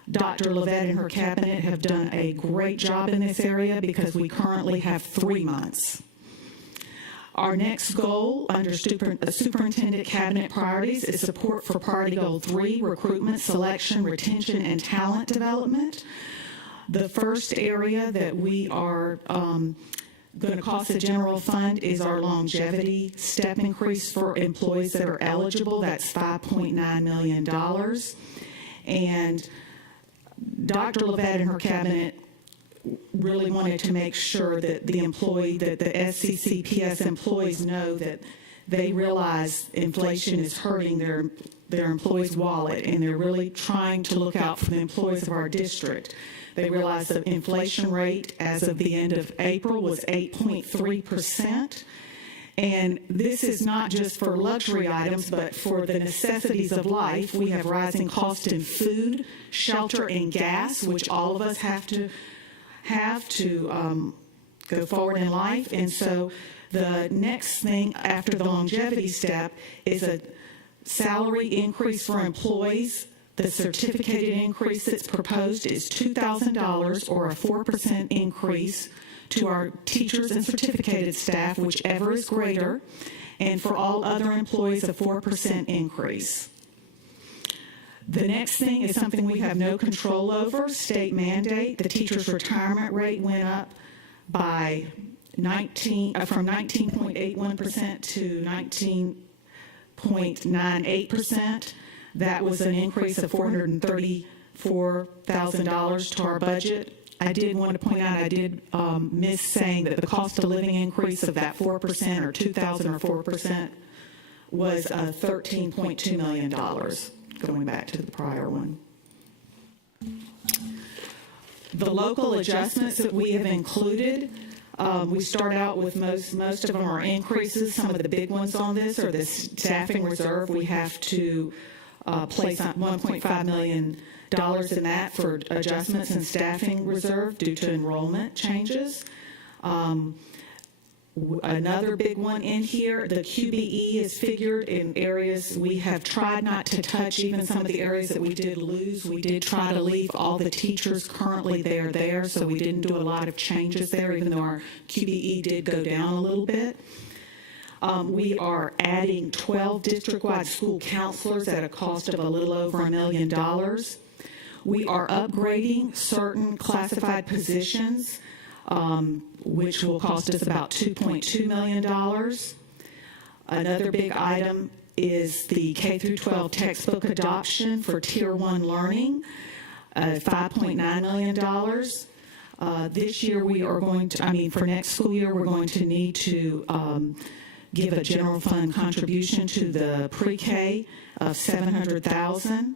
Dr. Levette and her cabinet have done a great job in this area because we currently have 3 months. Our next goal under superintendent cabinet priorities is support for priority goal 3, recruitment, selection, retention, and talent development. The first area that we are going to cost the general fund is our longevity step increase for employees that are eligible. That's $5.9 million. And Dr. Levette and her cabinet really wanted to make sure that the SCCPS employees know that they realize inflation is hurting their employees' wallet, and they're really trying to look out for the employees of our district. They realize the inflation rate as of the end of April was 8.3%. And this is not just for luxury items, but for the necessities of life. We have rising costs in food, shelter, and gas, which all of us have to go forward in life. And so the next thing after the longevity step is a salary increase for employees. The certificated increase that's proposed is $2,000 or a 4% increase to our teachers and certificated staff, whichever is greater, and for all other employees, a 4% increase. The next thing is something we have no control over, state mandate. The teacher's retirement rate went up by from 19.81% to 19.98%. That was an increase of $434,000 to our budget. I did want to point out, I did miss saying that the cost of living increase of that 4% or $2,000 or 4% was $13.2 million, going back to the prior one. The local adjustments that we have included, we start out with most of them are increases. Some of the big ones on this are the staffing reserve. We have to place $1.5 million in that for adjustments in staffing reserve due to enrollment changes. Another big one in here, the QBE is figured in areas we have tried not to touch, even some of the areas that we did lose. We did try to leave all the teachers currently there, so we didn't do a lot of changes there, even though our QBE did go down a little bit. We are adding 12 district-wide school counselors at a cost of a little over $1 million. We are upgrading certain classified positions, which will cost us about $2.2 million. Another big item is the K-12 textbook adoption for Tier 1 learning. $5.9 million. This year we are going to, for next school year, we're going to need to give a general fund contribution to the pre-K of $700,000.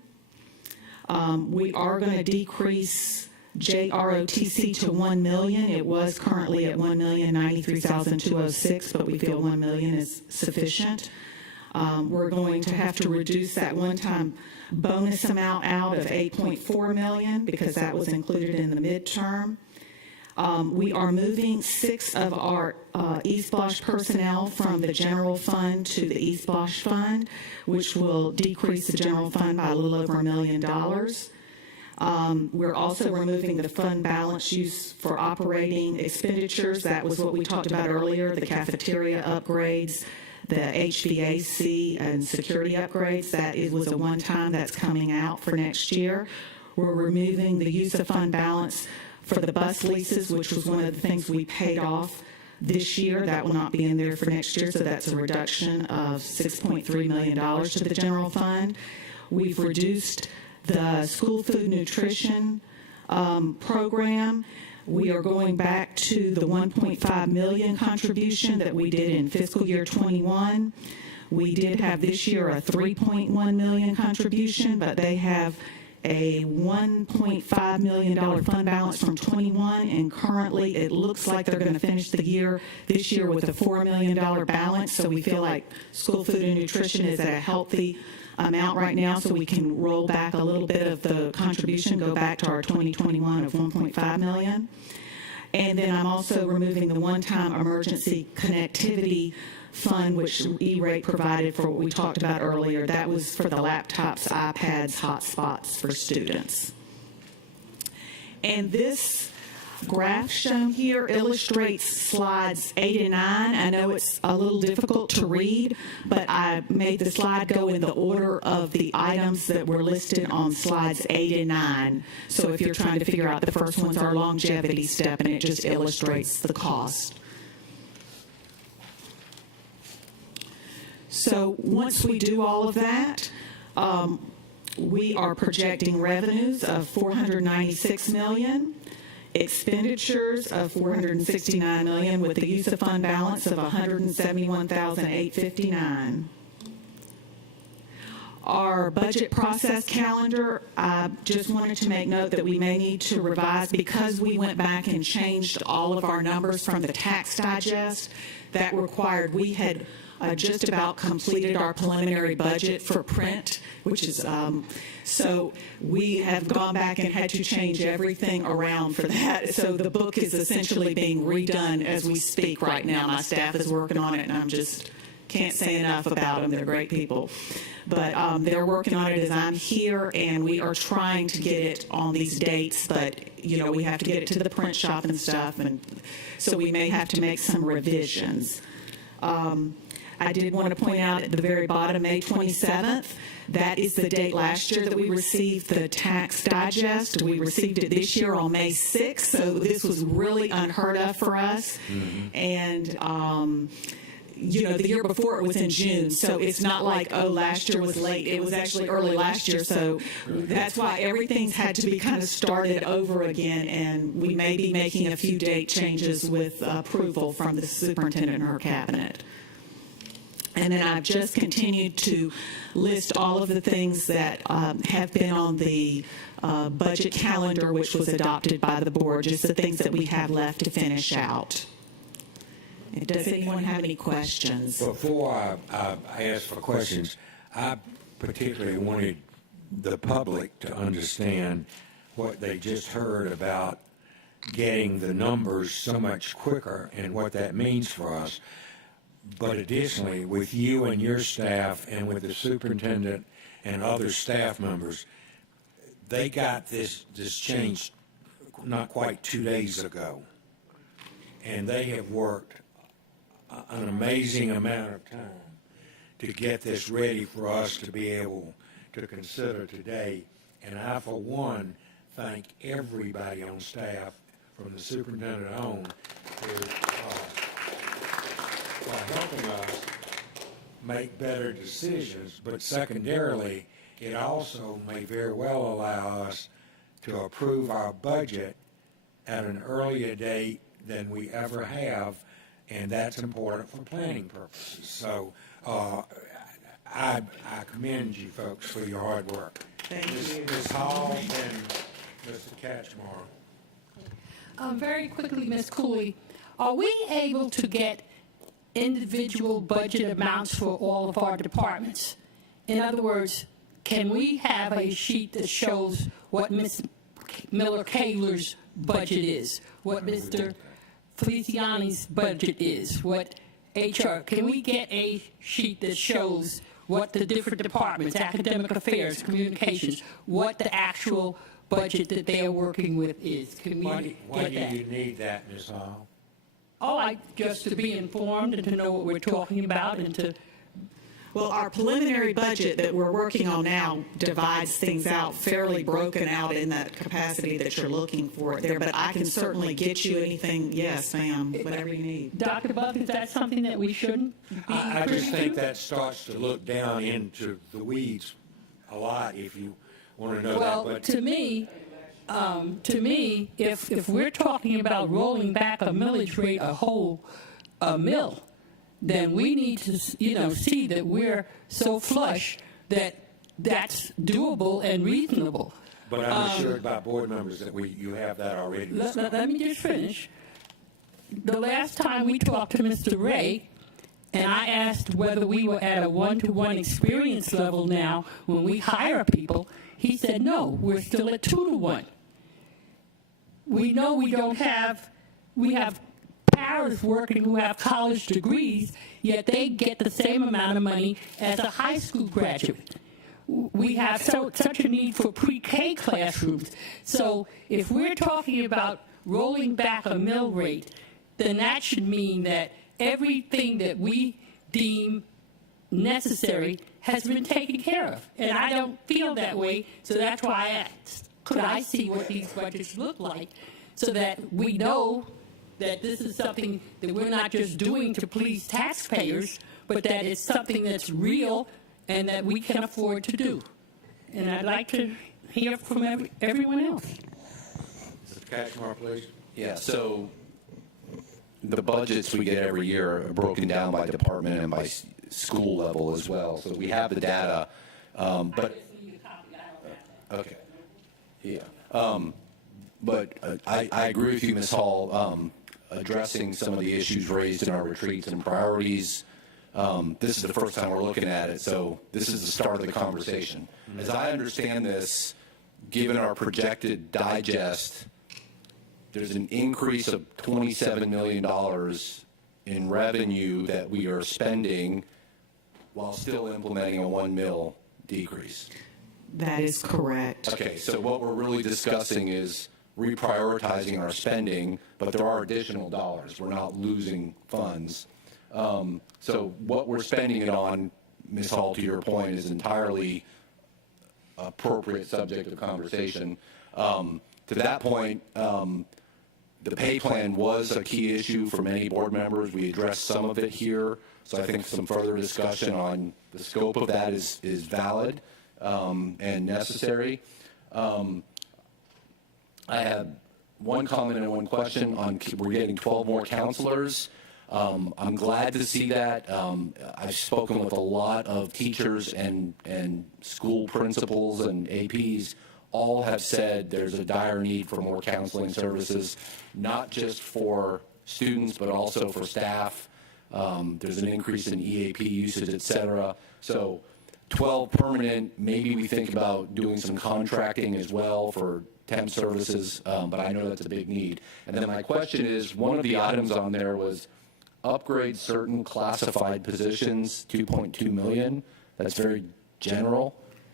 We are going to decrease JROTC to $1 million. It was currently at $1,093,206, but we feel $1 million is sufficient. We're going to have to reduce that one-time bonus amount out of $8.4 million because that was included in the midterm. We are moving 6 of our East Bosch personnel from the general fund to the East Bosch fund, which will decrease the general fund by a little over $1 million. We're also removing the fund balance used for operating expenditures. That was what we talked about earlier, the cafeteria upgrades, the HVAC and security upgrades. That was a one-time that's coming out for next year. We're removing the use of fund balance for the bus leases, which was one of the things we paid off this year. That will not be in there for next year, so that's a reduction of $6.3 million to the general fund. We've reduced the school food nutrition program. We are going back to the $1.5 million contribution that we did in fiscal year 21. We did have this year a $3.1 million contribution, but they have a $1.5 million fund balance from 21, and currently it looks like they're going to finish the year this year with a $4 million balance. So we feel like school food and nutrition is at a healthy amount right now, so we can roll back a little bit of the contribution, go back to our 2021 of $1.5 million. And then I'm also removing the one-time emergency connectivity fund, which E-rate provided for what we talked about earlier. That was for the laptops, iPads, hotspots for students. And this graph shown here illustrates slides 8 and 9. I know it's a little difficult to read, but I made the slide go in the order of the items that were listed on slides 8 and 9. So if you're trying to figure out, the first one's our longevity step, and it just illustrates the cost. So once we do all of that, we are projecting revenues of $496 million. Expenditures of $469 million with the use of fund balance of $171,859. Our budget process calendar, I just wanted to make note that we may need to revise because we went back and changed all of our numbers from the tax digest. That required, we had just about completed our preliminary budget for print, which is, so we have gone back and had to change everything around for that. So the book is essentially being redone as we speak right now. My staff is working on it, and I'm just can't say enough about them. They're great people. But they're working on it as I'm here, and we are trying to get it on these dates, but, you know, we have to get it to the print shop and stuff, and so we may have to make some revisions. I did want to point out at the very bottom, May 27th, that is the date last year that we received the tax digest. We received it this year on May 6th, so this was really unheard of for us. Mm-hmm. And, you know, the year before it was in June, so it's not like, oh, last year was late. It was actually early last year, so that's why everything's had to be kind of started over again, and we may be making a few date changes with approval from the superintendent and her cabinet. And then I've just continued to list all of the things that have been on the budget calendar, which was adopted by the board, just the things that we have left to finish out. Does anyone have any questions? Before I ask for questions, I particularly wanted the public to understand what they just heard about getting the numbers so much quicker and what that means for us. But additionally, with you and your staff and with the superintendent and other staff members, they got this changed not quite 2 days ago. And they have worked an amazing amount of time to get this ready for us to be able to consider today. And I, for one, thank everybody on staff, from the superintendent on, for helping us make better decisions, but secondarily, it also may very well allow us to approve our budget at an earlier date than we ever have, and that's important for planning purposes. So I commend you folks for your hard work. Thank you. Ms. Hall and Mr. Catchmore. Very quickly, Ms. Cooley, are we able to get individual budget amounts for all of our departments? In other words, can we have a sheet that shows what Ms. Miller-Kaler's budget is, what Mr. Feliciani's budget is, what HR, can we get a sheet that shows what the different departments, academic affairs, communications, what the actual budget that they are working with is? Can we Why get do that? you need that, Ms. Hall? Oh, just to be informed and to know what we're talking about and to, Well, our preliminary budget that we're working on now divides things out fairly broken out in that capacity that you're looking for it there, but I can certainly get you anything, yes, ma'am, whatever you need. Dr. Buck, is that something that we shouldn't be I privy just to? think that starts to look down into the weeds a lot, if you want to know that. Well, But to me, if we're talking about rolling back a millage rate, a mill, then we need to, see that we're so flush that that's doable and reasonable. But I'm assured by board members that you have that already. Let me just finish. The last time we talked to Mr. Ray, and I asked whether we were at a one-to-one experience level now when we hire people, he said, no, we're still at 2-to-1. We know we have paras working who have college degrees, yet they get the same amount of money as a high school graduate. We have such a need for pre-K classrooms. So if we're talking about rolling back a mill rate, then that should mean that everything that we deem necessary has been taken care of. And I don't feel that way, so that's why I asked, could I see what these budgets look like so that we know that this is something that we're not just doing to please taxpayers, but that it's something that's real and that we can afford to do. And I'd like to hear from everyone else. Mr. Catchmore, please. Yeah, so the budgets we get every year are broken down by department and by school level as well. So we have the data, but okay, yeah. But I agree with you, Ms. Hall. Addressing some of the issues raised in our retreats and priorities. This is the first time we're looking at it, so this is the start of the conversation. As I understand this, given our projected digest, there's an increase of $27 million in revenue that we are spending while still implementing a 1 mil decrease. That is correct. Okay, so what we're really discussing is reprioritizing our spending, but there are additional dollars. We're not losing funds. So what we're spending it on, Ms. Hall, to your point, is entirely appropriate subject of conversation. To that point, the pay plan was a key issue for many board members. We addressed some of it here, so I think some further discussion on the scope of that is valid and necessary. I have one comment and one question on we're getting 12 more counselors. I'm glad to see that. I've spoken with a lot of teachers and school principals and APs. All have said there's a dire need for more counseling services, not just for students, but also for staff. There's an increase in EAP usage, et cetera. So 12 permanent, maybe we think about doing some contracting as well for temp services, but I know that's a big need. And then my question is, one of the items on there was upgrade certain classified positions, 2.2 million. That's very general.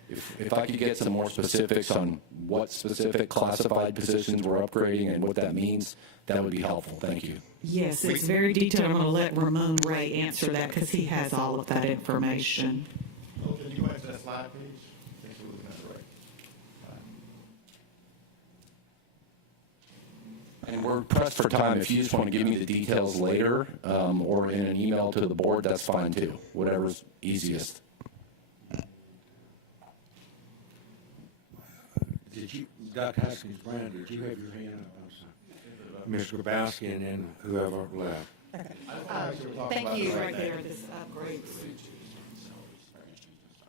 If I could get some more specifics on what specific classified positions we're upgrading and what that means, that would be helpful. Thank you. Yes, it's very detailed. I'm going to let Ramon Ray answer that because he has all of that information. Oh, can you go back to that slide, please? I think we're looking at the right. And we're pressed for time. If you just want to give me the details later or in an email to the board, that's fine too. Whatever's easiest. Did did you, Dr. Haskins Brown, did you have your hand up? I'm sorry. Mr. Grabowski and then whoever left. Thank you. Right there, this upgrade.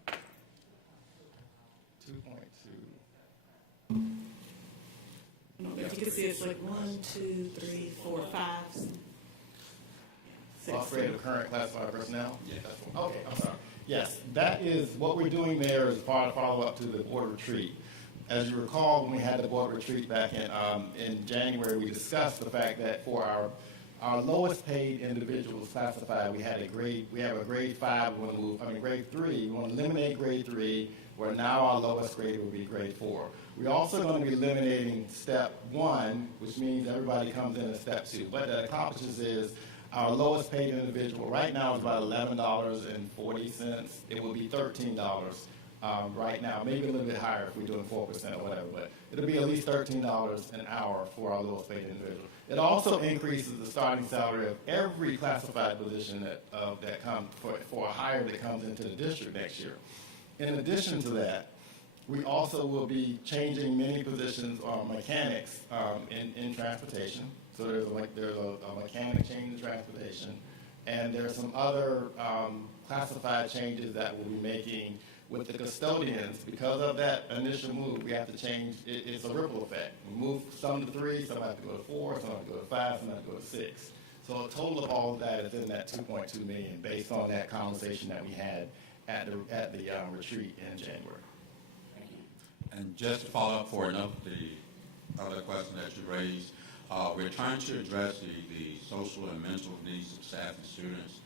2.2. If you can see, it's like 1, 2, 3, 4, 5. Upgrade of current classified personnel? Yeah, that's one. Okay, I'm sorry. Yes, that is, what we're doing there is part of follow-up to the board retreat. As you recall, when we had the board retreat back in January, we discussed the fact that for our lowest paid individuals classified, we have a grade 5, we want to move, grade 3, we want to eliminate grade 3, where now our lowest grade will be grade 4. We're also going to be eliminating step 1, which means everybody comes in at step 2. What that accomplishes is our lowest paid individual right now is about $11.40. It will be $13 right now, maybe a little bit higher if we're doing 4% or whatever, but it'll be at least $13 an hour for our lowest paid individual. It also increases the starting salary of every classified position that comes for a hire that comes into the district next year. In addition to that, we also will be changing many positions on mechanics in transportation. So there's a mechanic change in transportation, and there's some other classified changes that we'll be making with the custodians. Because of that initial move, we have to change. It's a ripple effect. We move some to 3, some have to go to 4, some have to go to 5, some have to go to 6. So a total of all of that is in that $2.2 million, based on that conversation that we had at the retreat in January. Thank you. And just to follow up for the other question that you raised, we're trying to address the social and mental needs of staff and students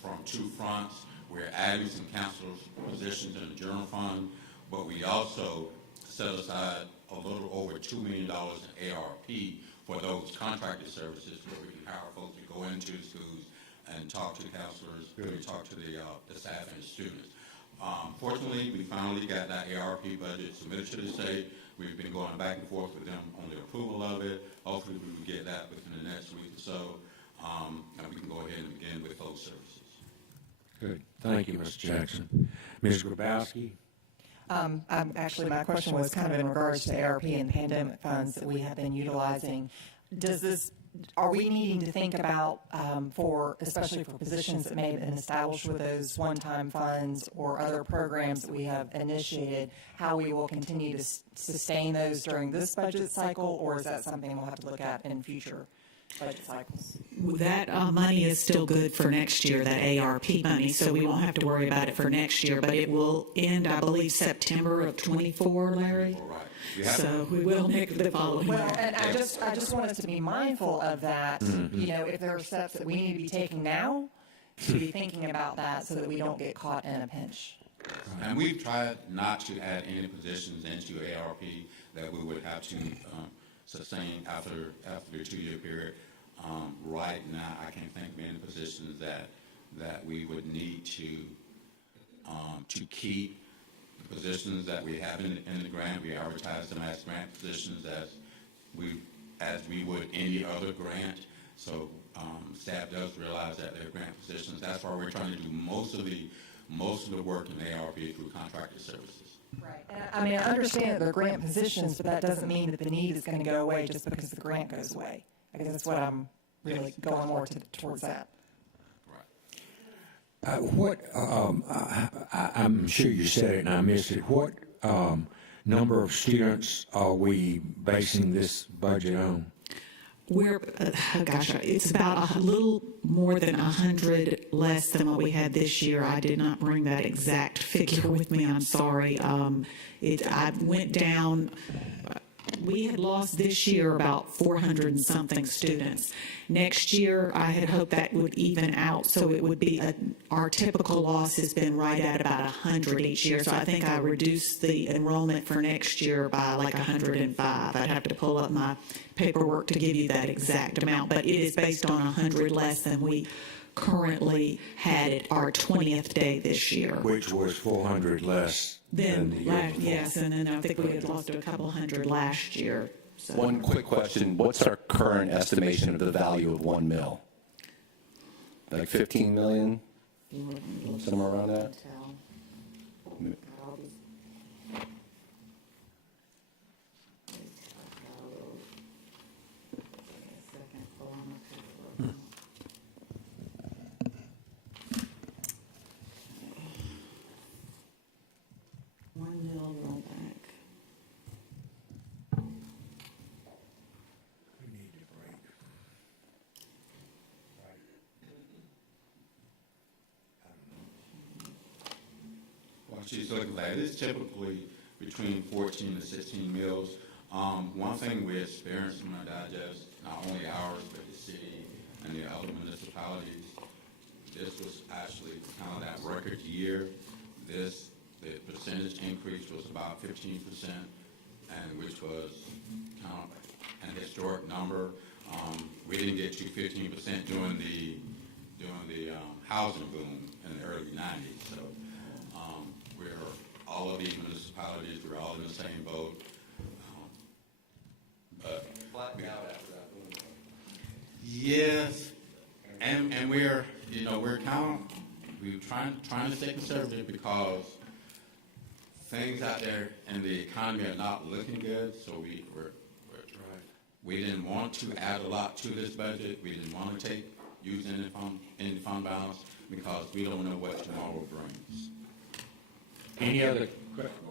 from 2 fronts. We're adding some counselors positions in the general fund, but we also set aside a little over $2 million in ARP for those contracted services where we can hire folks to go into the schools and talk to counselors, really talk to the staff and the students. Fortunately, we finally got that ARP budget submitted to the state. We've been going back and forth with them on the approval of it. Hopefully, we will get that within the next week or so, and we can go ahead and begin with those services. Good. Thank you, Mr. Jackson. Ms. Grabowski? Actually, my question was kind of in regards to ARP and pandemic funds that we have been utilizing. Are we needing to think about, especially for positions that may have been established with those one-time funds or other programs that we have initiated, how we will continue to sustain those during this budget cycle, or is that something we'll have to look at in future budget cycles? That money is still good for next year, that ARP money, so we won't have to worry about it for next year, but it will end, I believe, September of '24, Larry. Right. So we will make the following year. Well, and I just want us to be mindful of that. Mm-hmm. You know, if there are steps that we need to be taking now, to be thinking about that so that we don't get caught in a pinch. And we've tried not to add any positions into ARP that we would have to sustain after the 2-year period. Right now, I can't think of any positions that we would need to keep. The positions that we have in the grant, we advertise them as grant positions as we would any other grant. So staff does realize that they're grant positions. That's why we're trying to do most of the work in ARP through contracted services. Right. And I mean, I understand that they're grant positions, but that doesn't mean that the need is going to go away just because the grant goes away. I guess that's what I'm really going more towards that. I'm sure you said it and I missed it. What number of students are we basing this budget on? We're, it's about a little more than 100 less than what we had this year. I did not bring that exact figure with me. I'm sorry. I went down. We had lost this year about 400 and something students. Next year, I had hoped that would even out, so it would be our typical loss has been right at about 100 each year. So I think I reduced the enrollment for next year by like 105. I'd have to pull up my paperwork to give you that exact amount, but it is based on 100 less than we currently had at our 20th day this year. Which was 400 less than the year before. Yes, and then I think we had lost a couple hundred last year. So. One quick question. What's our current estimation of the value of 1 mil? Like 15 million? Somewhere around that? 1 mil rollback. Well, she's looking like it's typically between 14 and 16 mills. One thing we experienced when I digest, not only ours, but the city and the other municipalities, this was actually kind of that record year. The percentage increase was about 15%, and which was kind of an historic number. We didn't get to 15% during the housing boom in the early 90s. So all of these municipalities were all in the same boat. But flattened out after that boom. Yes, and we're trying to stay conservative because things out there in the economy are not looking good. So we didn't want to add a lot to this budget. We didn't want to use any fund balance because we don't know what tomorrow brings. Any other questions?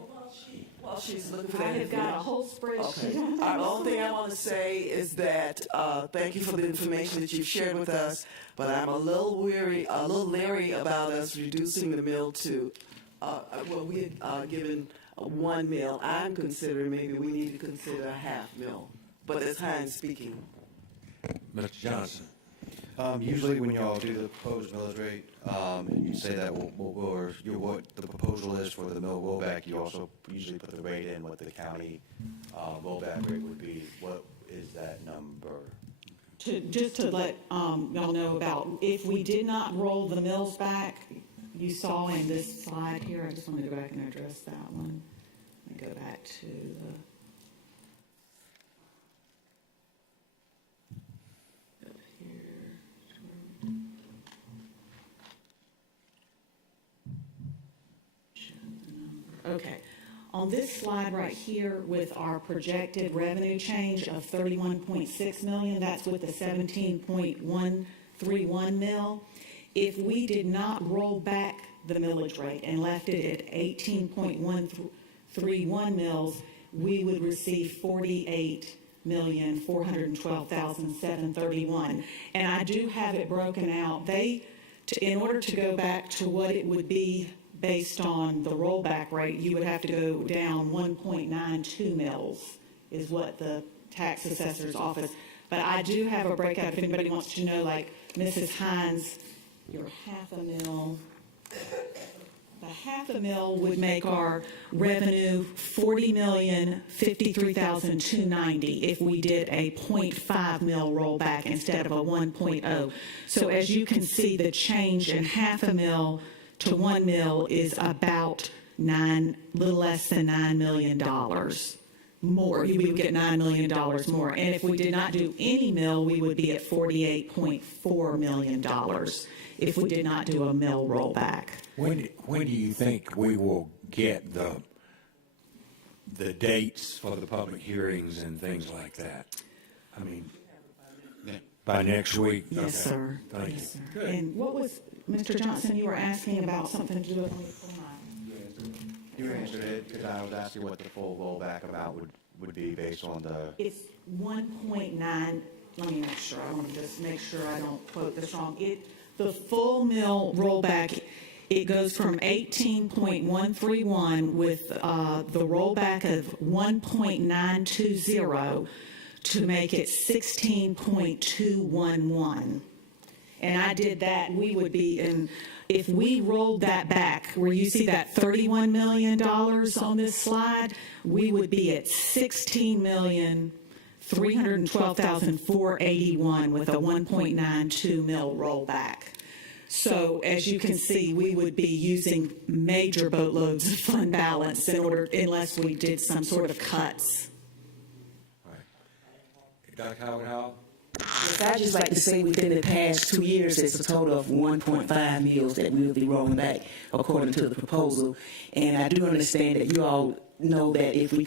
While she's looking for that, I have got a whole spreadsheet. Okay. The only thing I want to say is that thank you for the information that you've shared with us, but I'm a little leery about us reducing the mill to, we had given 1 mill. I'm considering maybe we need to consider a half mill, but it's Hines speaking. Mr. Johnson. Usually when y'all do the proposed millage rate, and you say that what the proposal is for the mill rollback, you also usually put the rate in what the county rollback rate would be. What is that number? Just to let y'all know about, if we did not roll the mills back, you saw in this slide here, I just wanted to go back and address that one. Let me go back to the... Okay, on this slide right here with our projected revenue change of 31.6 million, that's with the 17.131 mil. If we did not roll back the millage rate and left it at 18.131 mils, we would receive 48,412,731. And I do have it broken out. In order to go back to what it would be based on the rollback rate, you would have to go down 1.92 mils is what the tax assessor's office. But I do have a breakout if anybody wants to know, like Mrs. Hines, your half a mil. The half a mil would make our revenue $40,053,290 if we did a 0.5 mil rollback instead of a 1.0. So as you can see, the change in half a mil to 1 mil is about little less than $9 million more. We would get $9 million more. And if we did not do any mill, we would be at $48.4 million if we did not do a mill rollback. When do you think we will get the dates for the public hearings and things like that? I mean, by next week? Yes, Okay. sir. Thank Yes, you. sir. Good. And what was, Mr. Johnson, you were asking about something to do with... You answered it because I was asking what the full rollback amount would be based on the... It's 1.9, let me make sure, I want to just make sure I don't quote this wrong. The full mill rollback, it goes from 18.131 with the rollback of 1.920 to make it 16.211. And I did that, we would be in, if we rolled that back, where you see that $31 million on this slide, we would be at $16,312,481 with a 1.92 mil rollback. So as you can see, we would be using major boatloads of fund balance unless we did some sort of cuts. Dr. Howard-Howell? Yes, I'd just like to say within the past 2 years, it's a total of 1.5 mills that we'll be rolling back according to the proposal. And I do understand that you all know that if we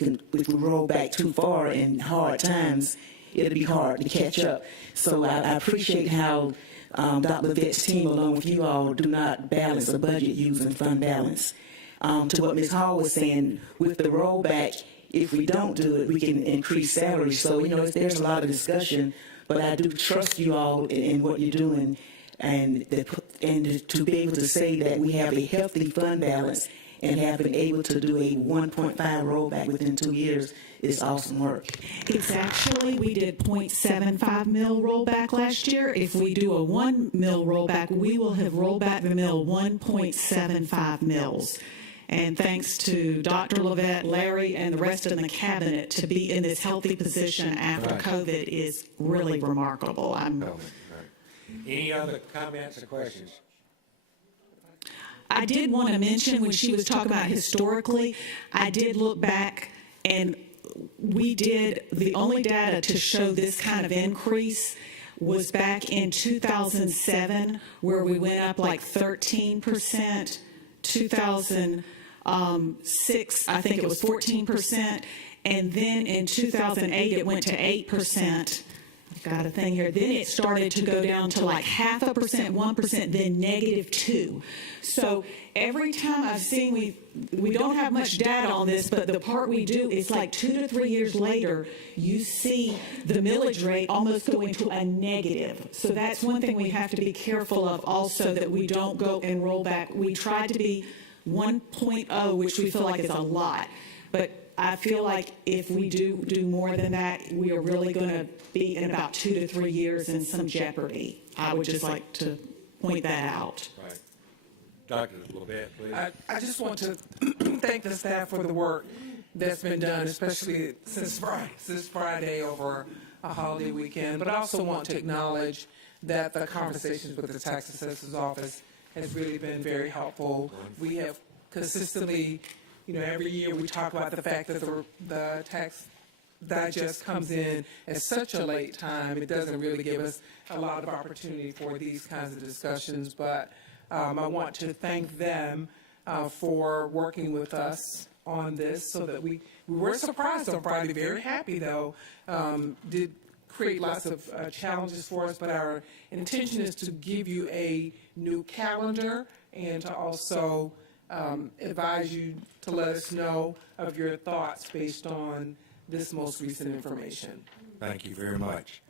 roll back too far in hard times, it'll be hard to catch up. So I appreciate how Dr. Vett's team, along with you all, do not balance a budget using fund balance. to what Ms. Hall was saying, with the rollback, if we don't do it, we can increase salaries. So, there's a lot of discussion, but I do trust you all in what you're doing, and to be able to say that we have a healthy fund balance and have been able to do a 1.5 rollback within 2 years is awesome work. It's actually, we did 0.75 mil rollback last year. If we do a 1 mil rollback, we will have rolled back the mill 1.75 mils. And thanks to Dr. Levette, Larry, and the rest of the cabinet, to be in this healthy position after COVID is really remarkable. Any other comments or questions? I did want to mention, when she was talking about historically, I did look back, and we did, the only data to show this kind of increase was back in 2007, where we went up like 13%, 2006, I think it was 14%, and then in 2008, it went to 8%. I've got a thing here. Then it started to go down to like 0.5%, 1%, then -2%. So every time I've seen, we don't have much data on this, but the part we do is like 2 to 3 years later, you see the millage rate almost going to a negative. So that's one thing we have to be careful of also, that we don't go and roll back. We tried to be 1.0, which we feel like is a lot, but I feel like if we do more than that, we are really going to be in about 2 to 3 years in some jeopardy. I would just like to point that out. Right. Dr. Levette, please. I just want to thank the staff for the work that's been done, especially since Friday over a holiday weekend. But I also want to acknowledge that the conversations with the tax assessor's office has really been very helpful. We have consistently, every year we talk about the fact that the tax digest comes in at such a late time. It doesn't really give us a lot of opportunity for these kinds of discussions, but I want to thank them for working with us on this, so that we were surprised on Friday, very happy though. Did create lots of challenges for us, but our intention is to give you a new calendar and to also advise you to let us know of your thoughts based on this most recent information. Thank you very much.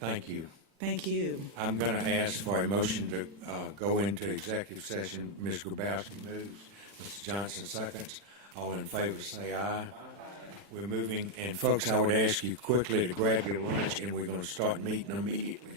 Thank you. Thank you. I'm going to ask for a motion to go into executive session. Ms. Grabowski moves. Mr. Johnson seconds. All in favor say aye. We're moving, and folks, I would ask you quickly to grab your lunch, and we're going to start meeting immediately.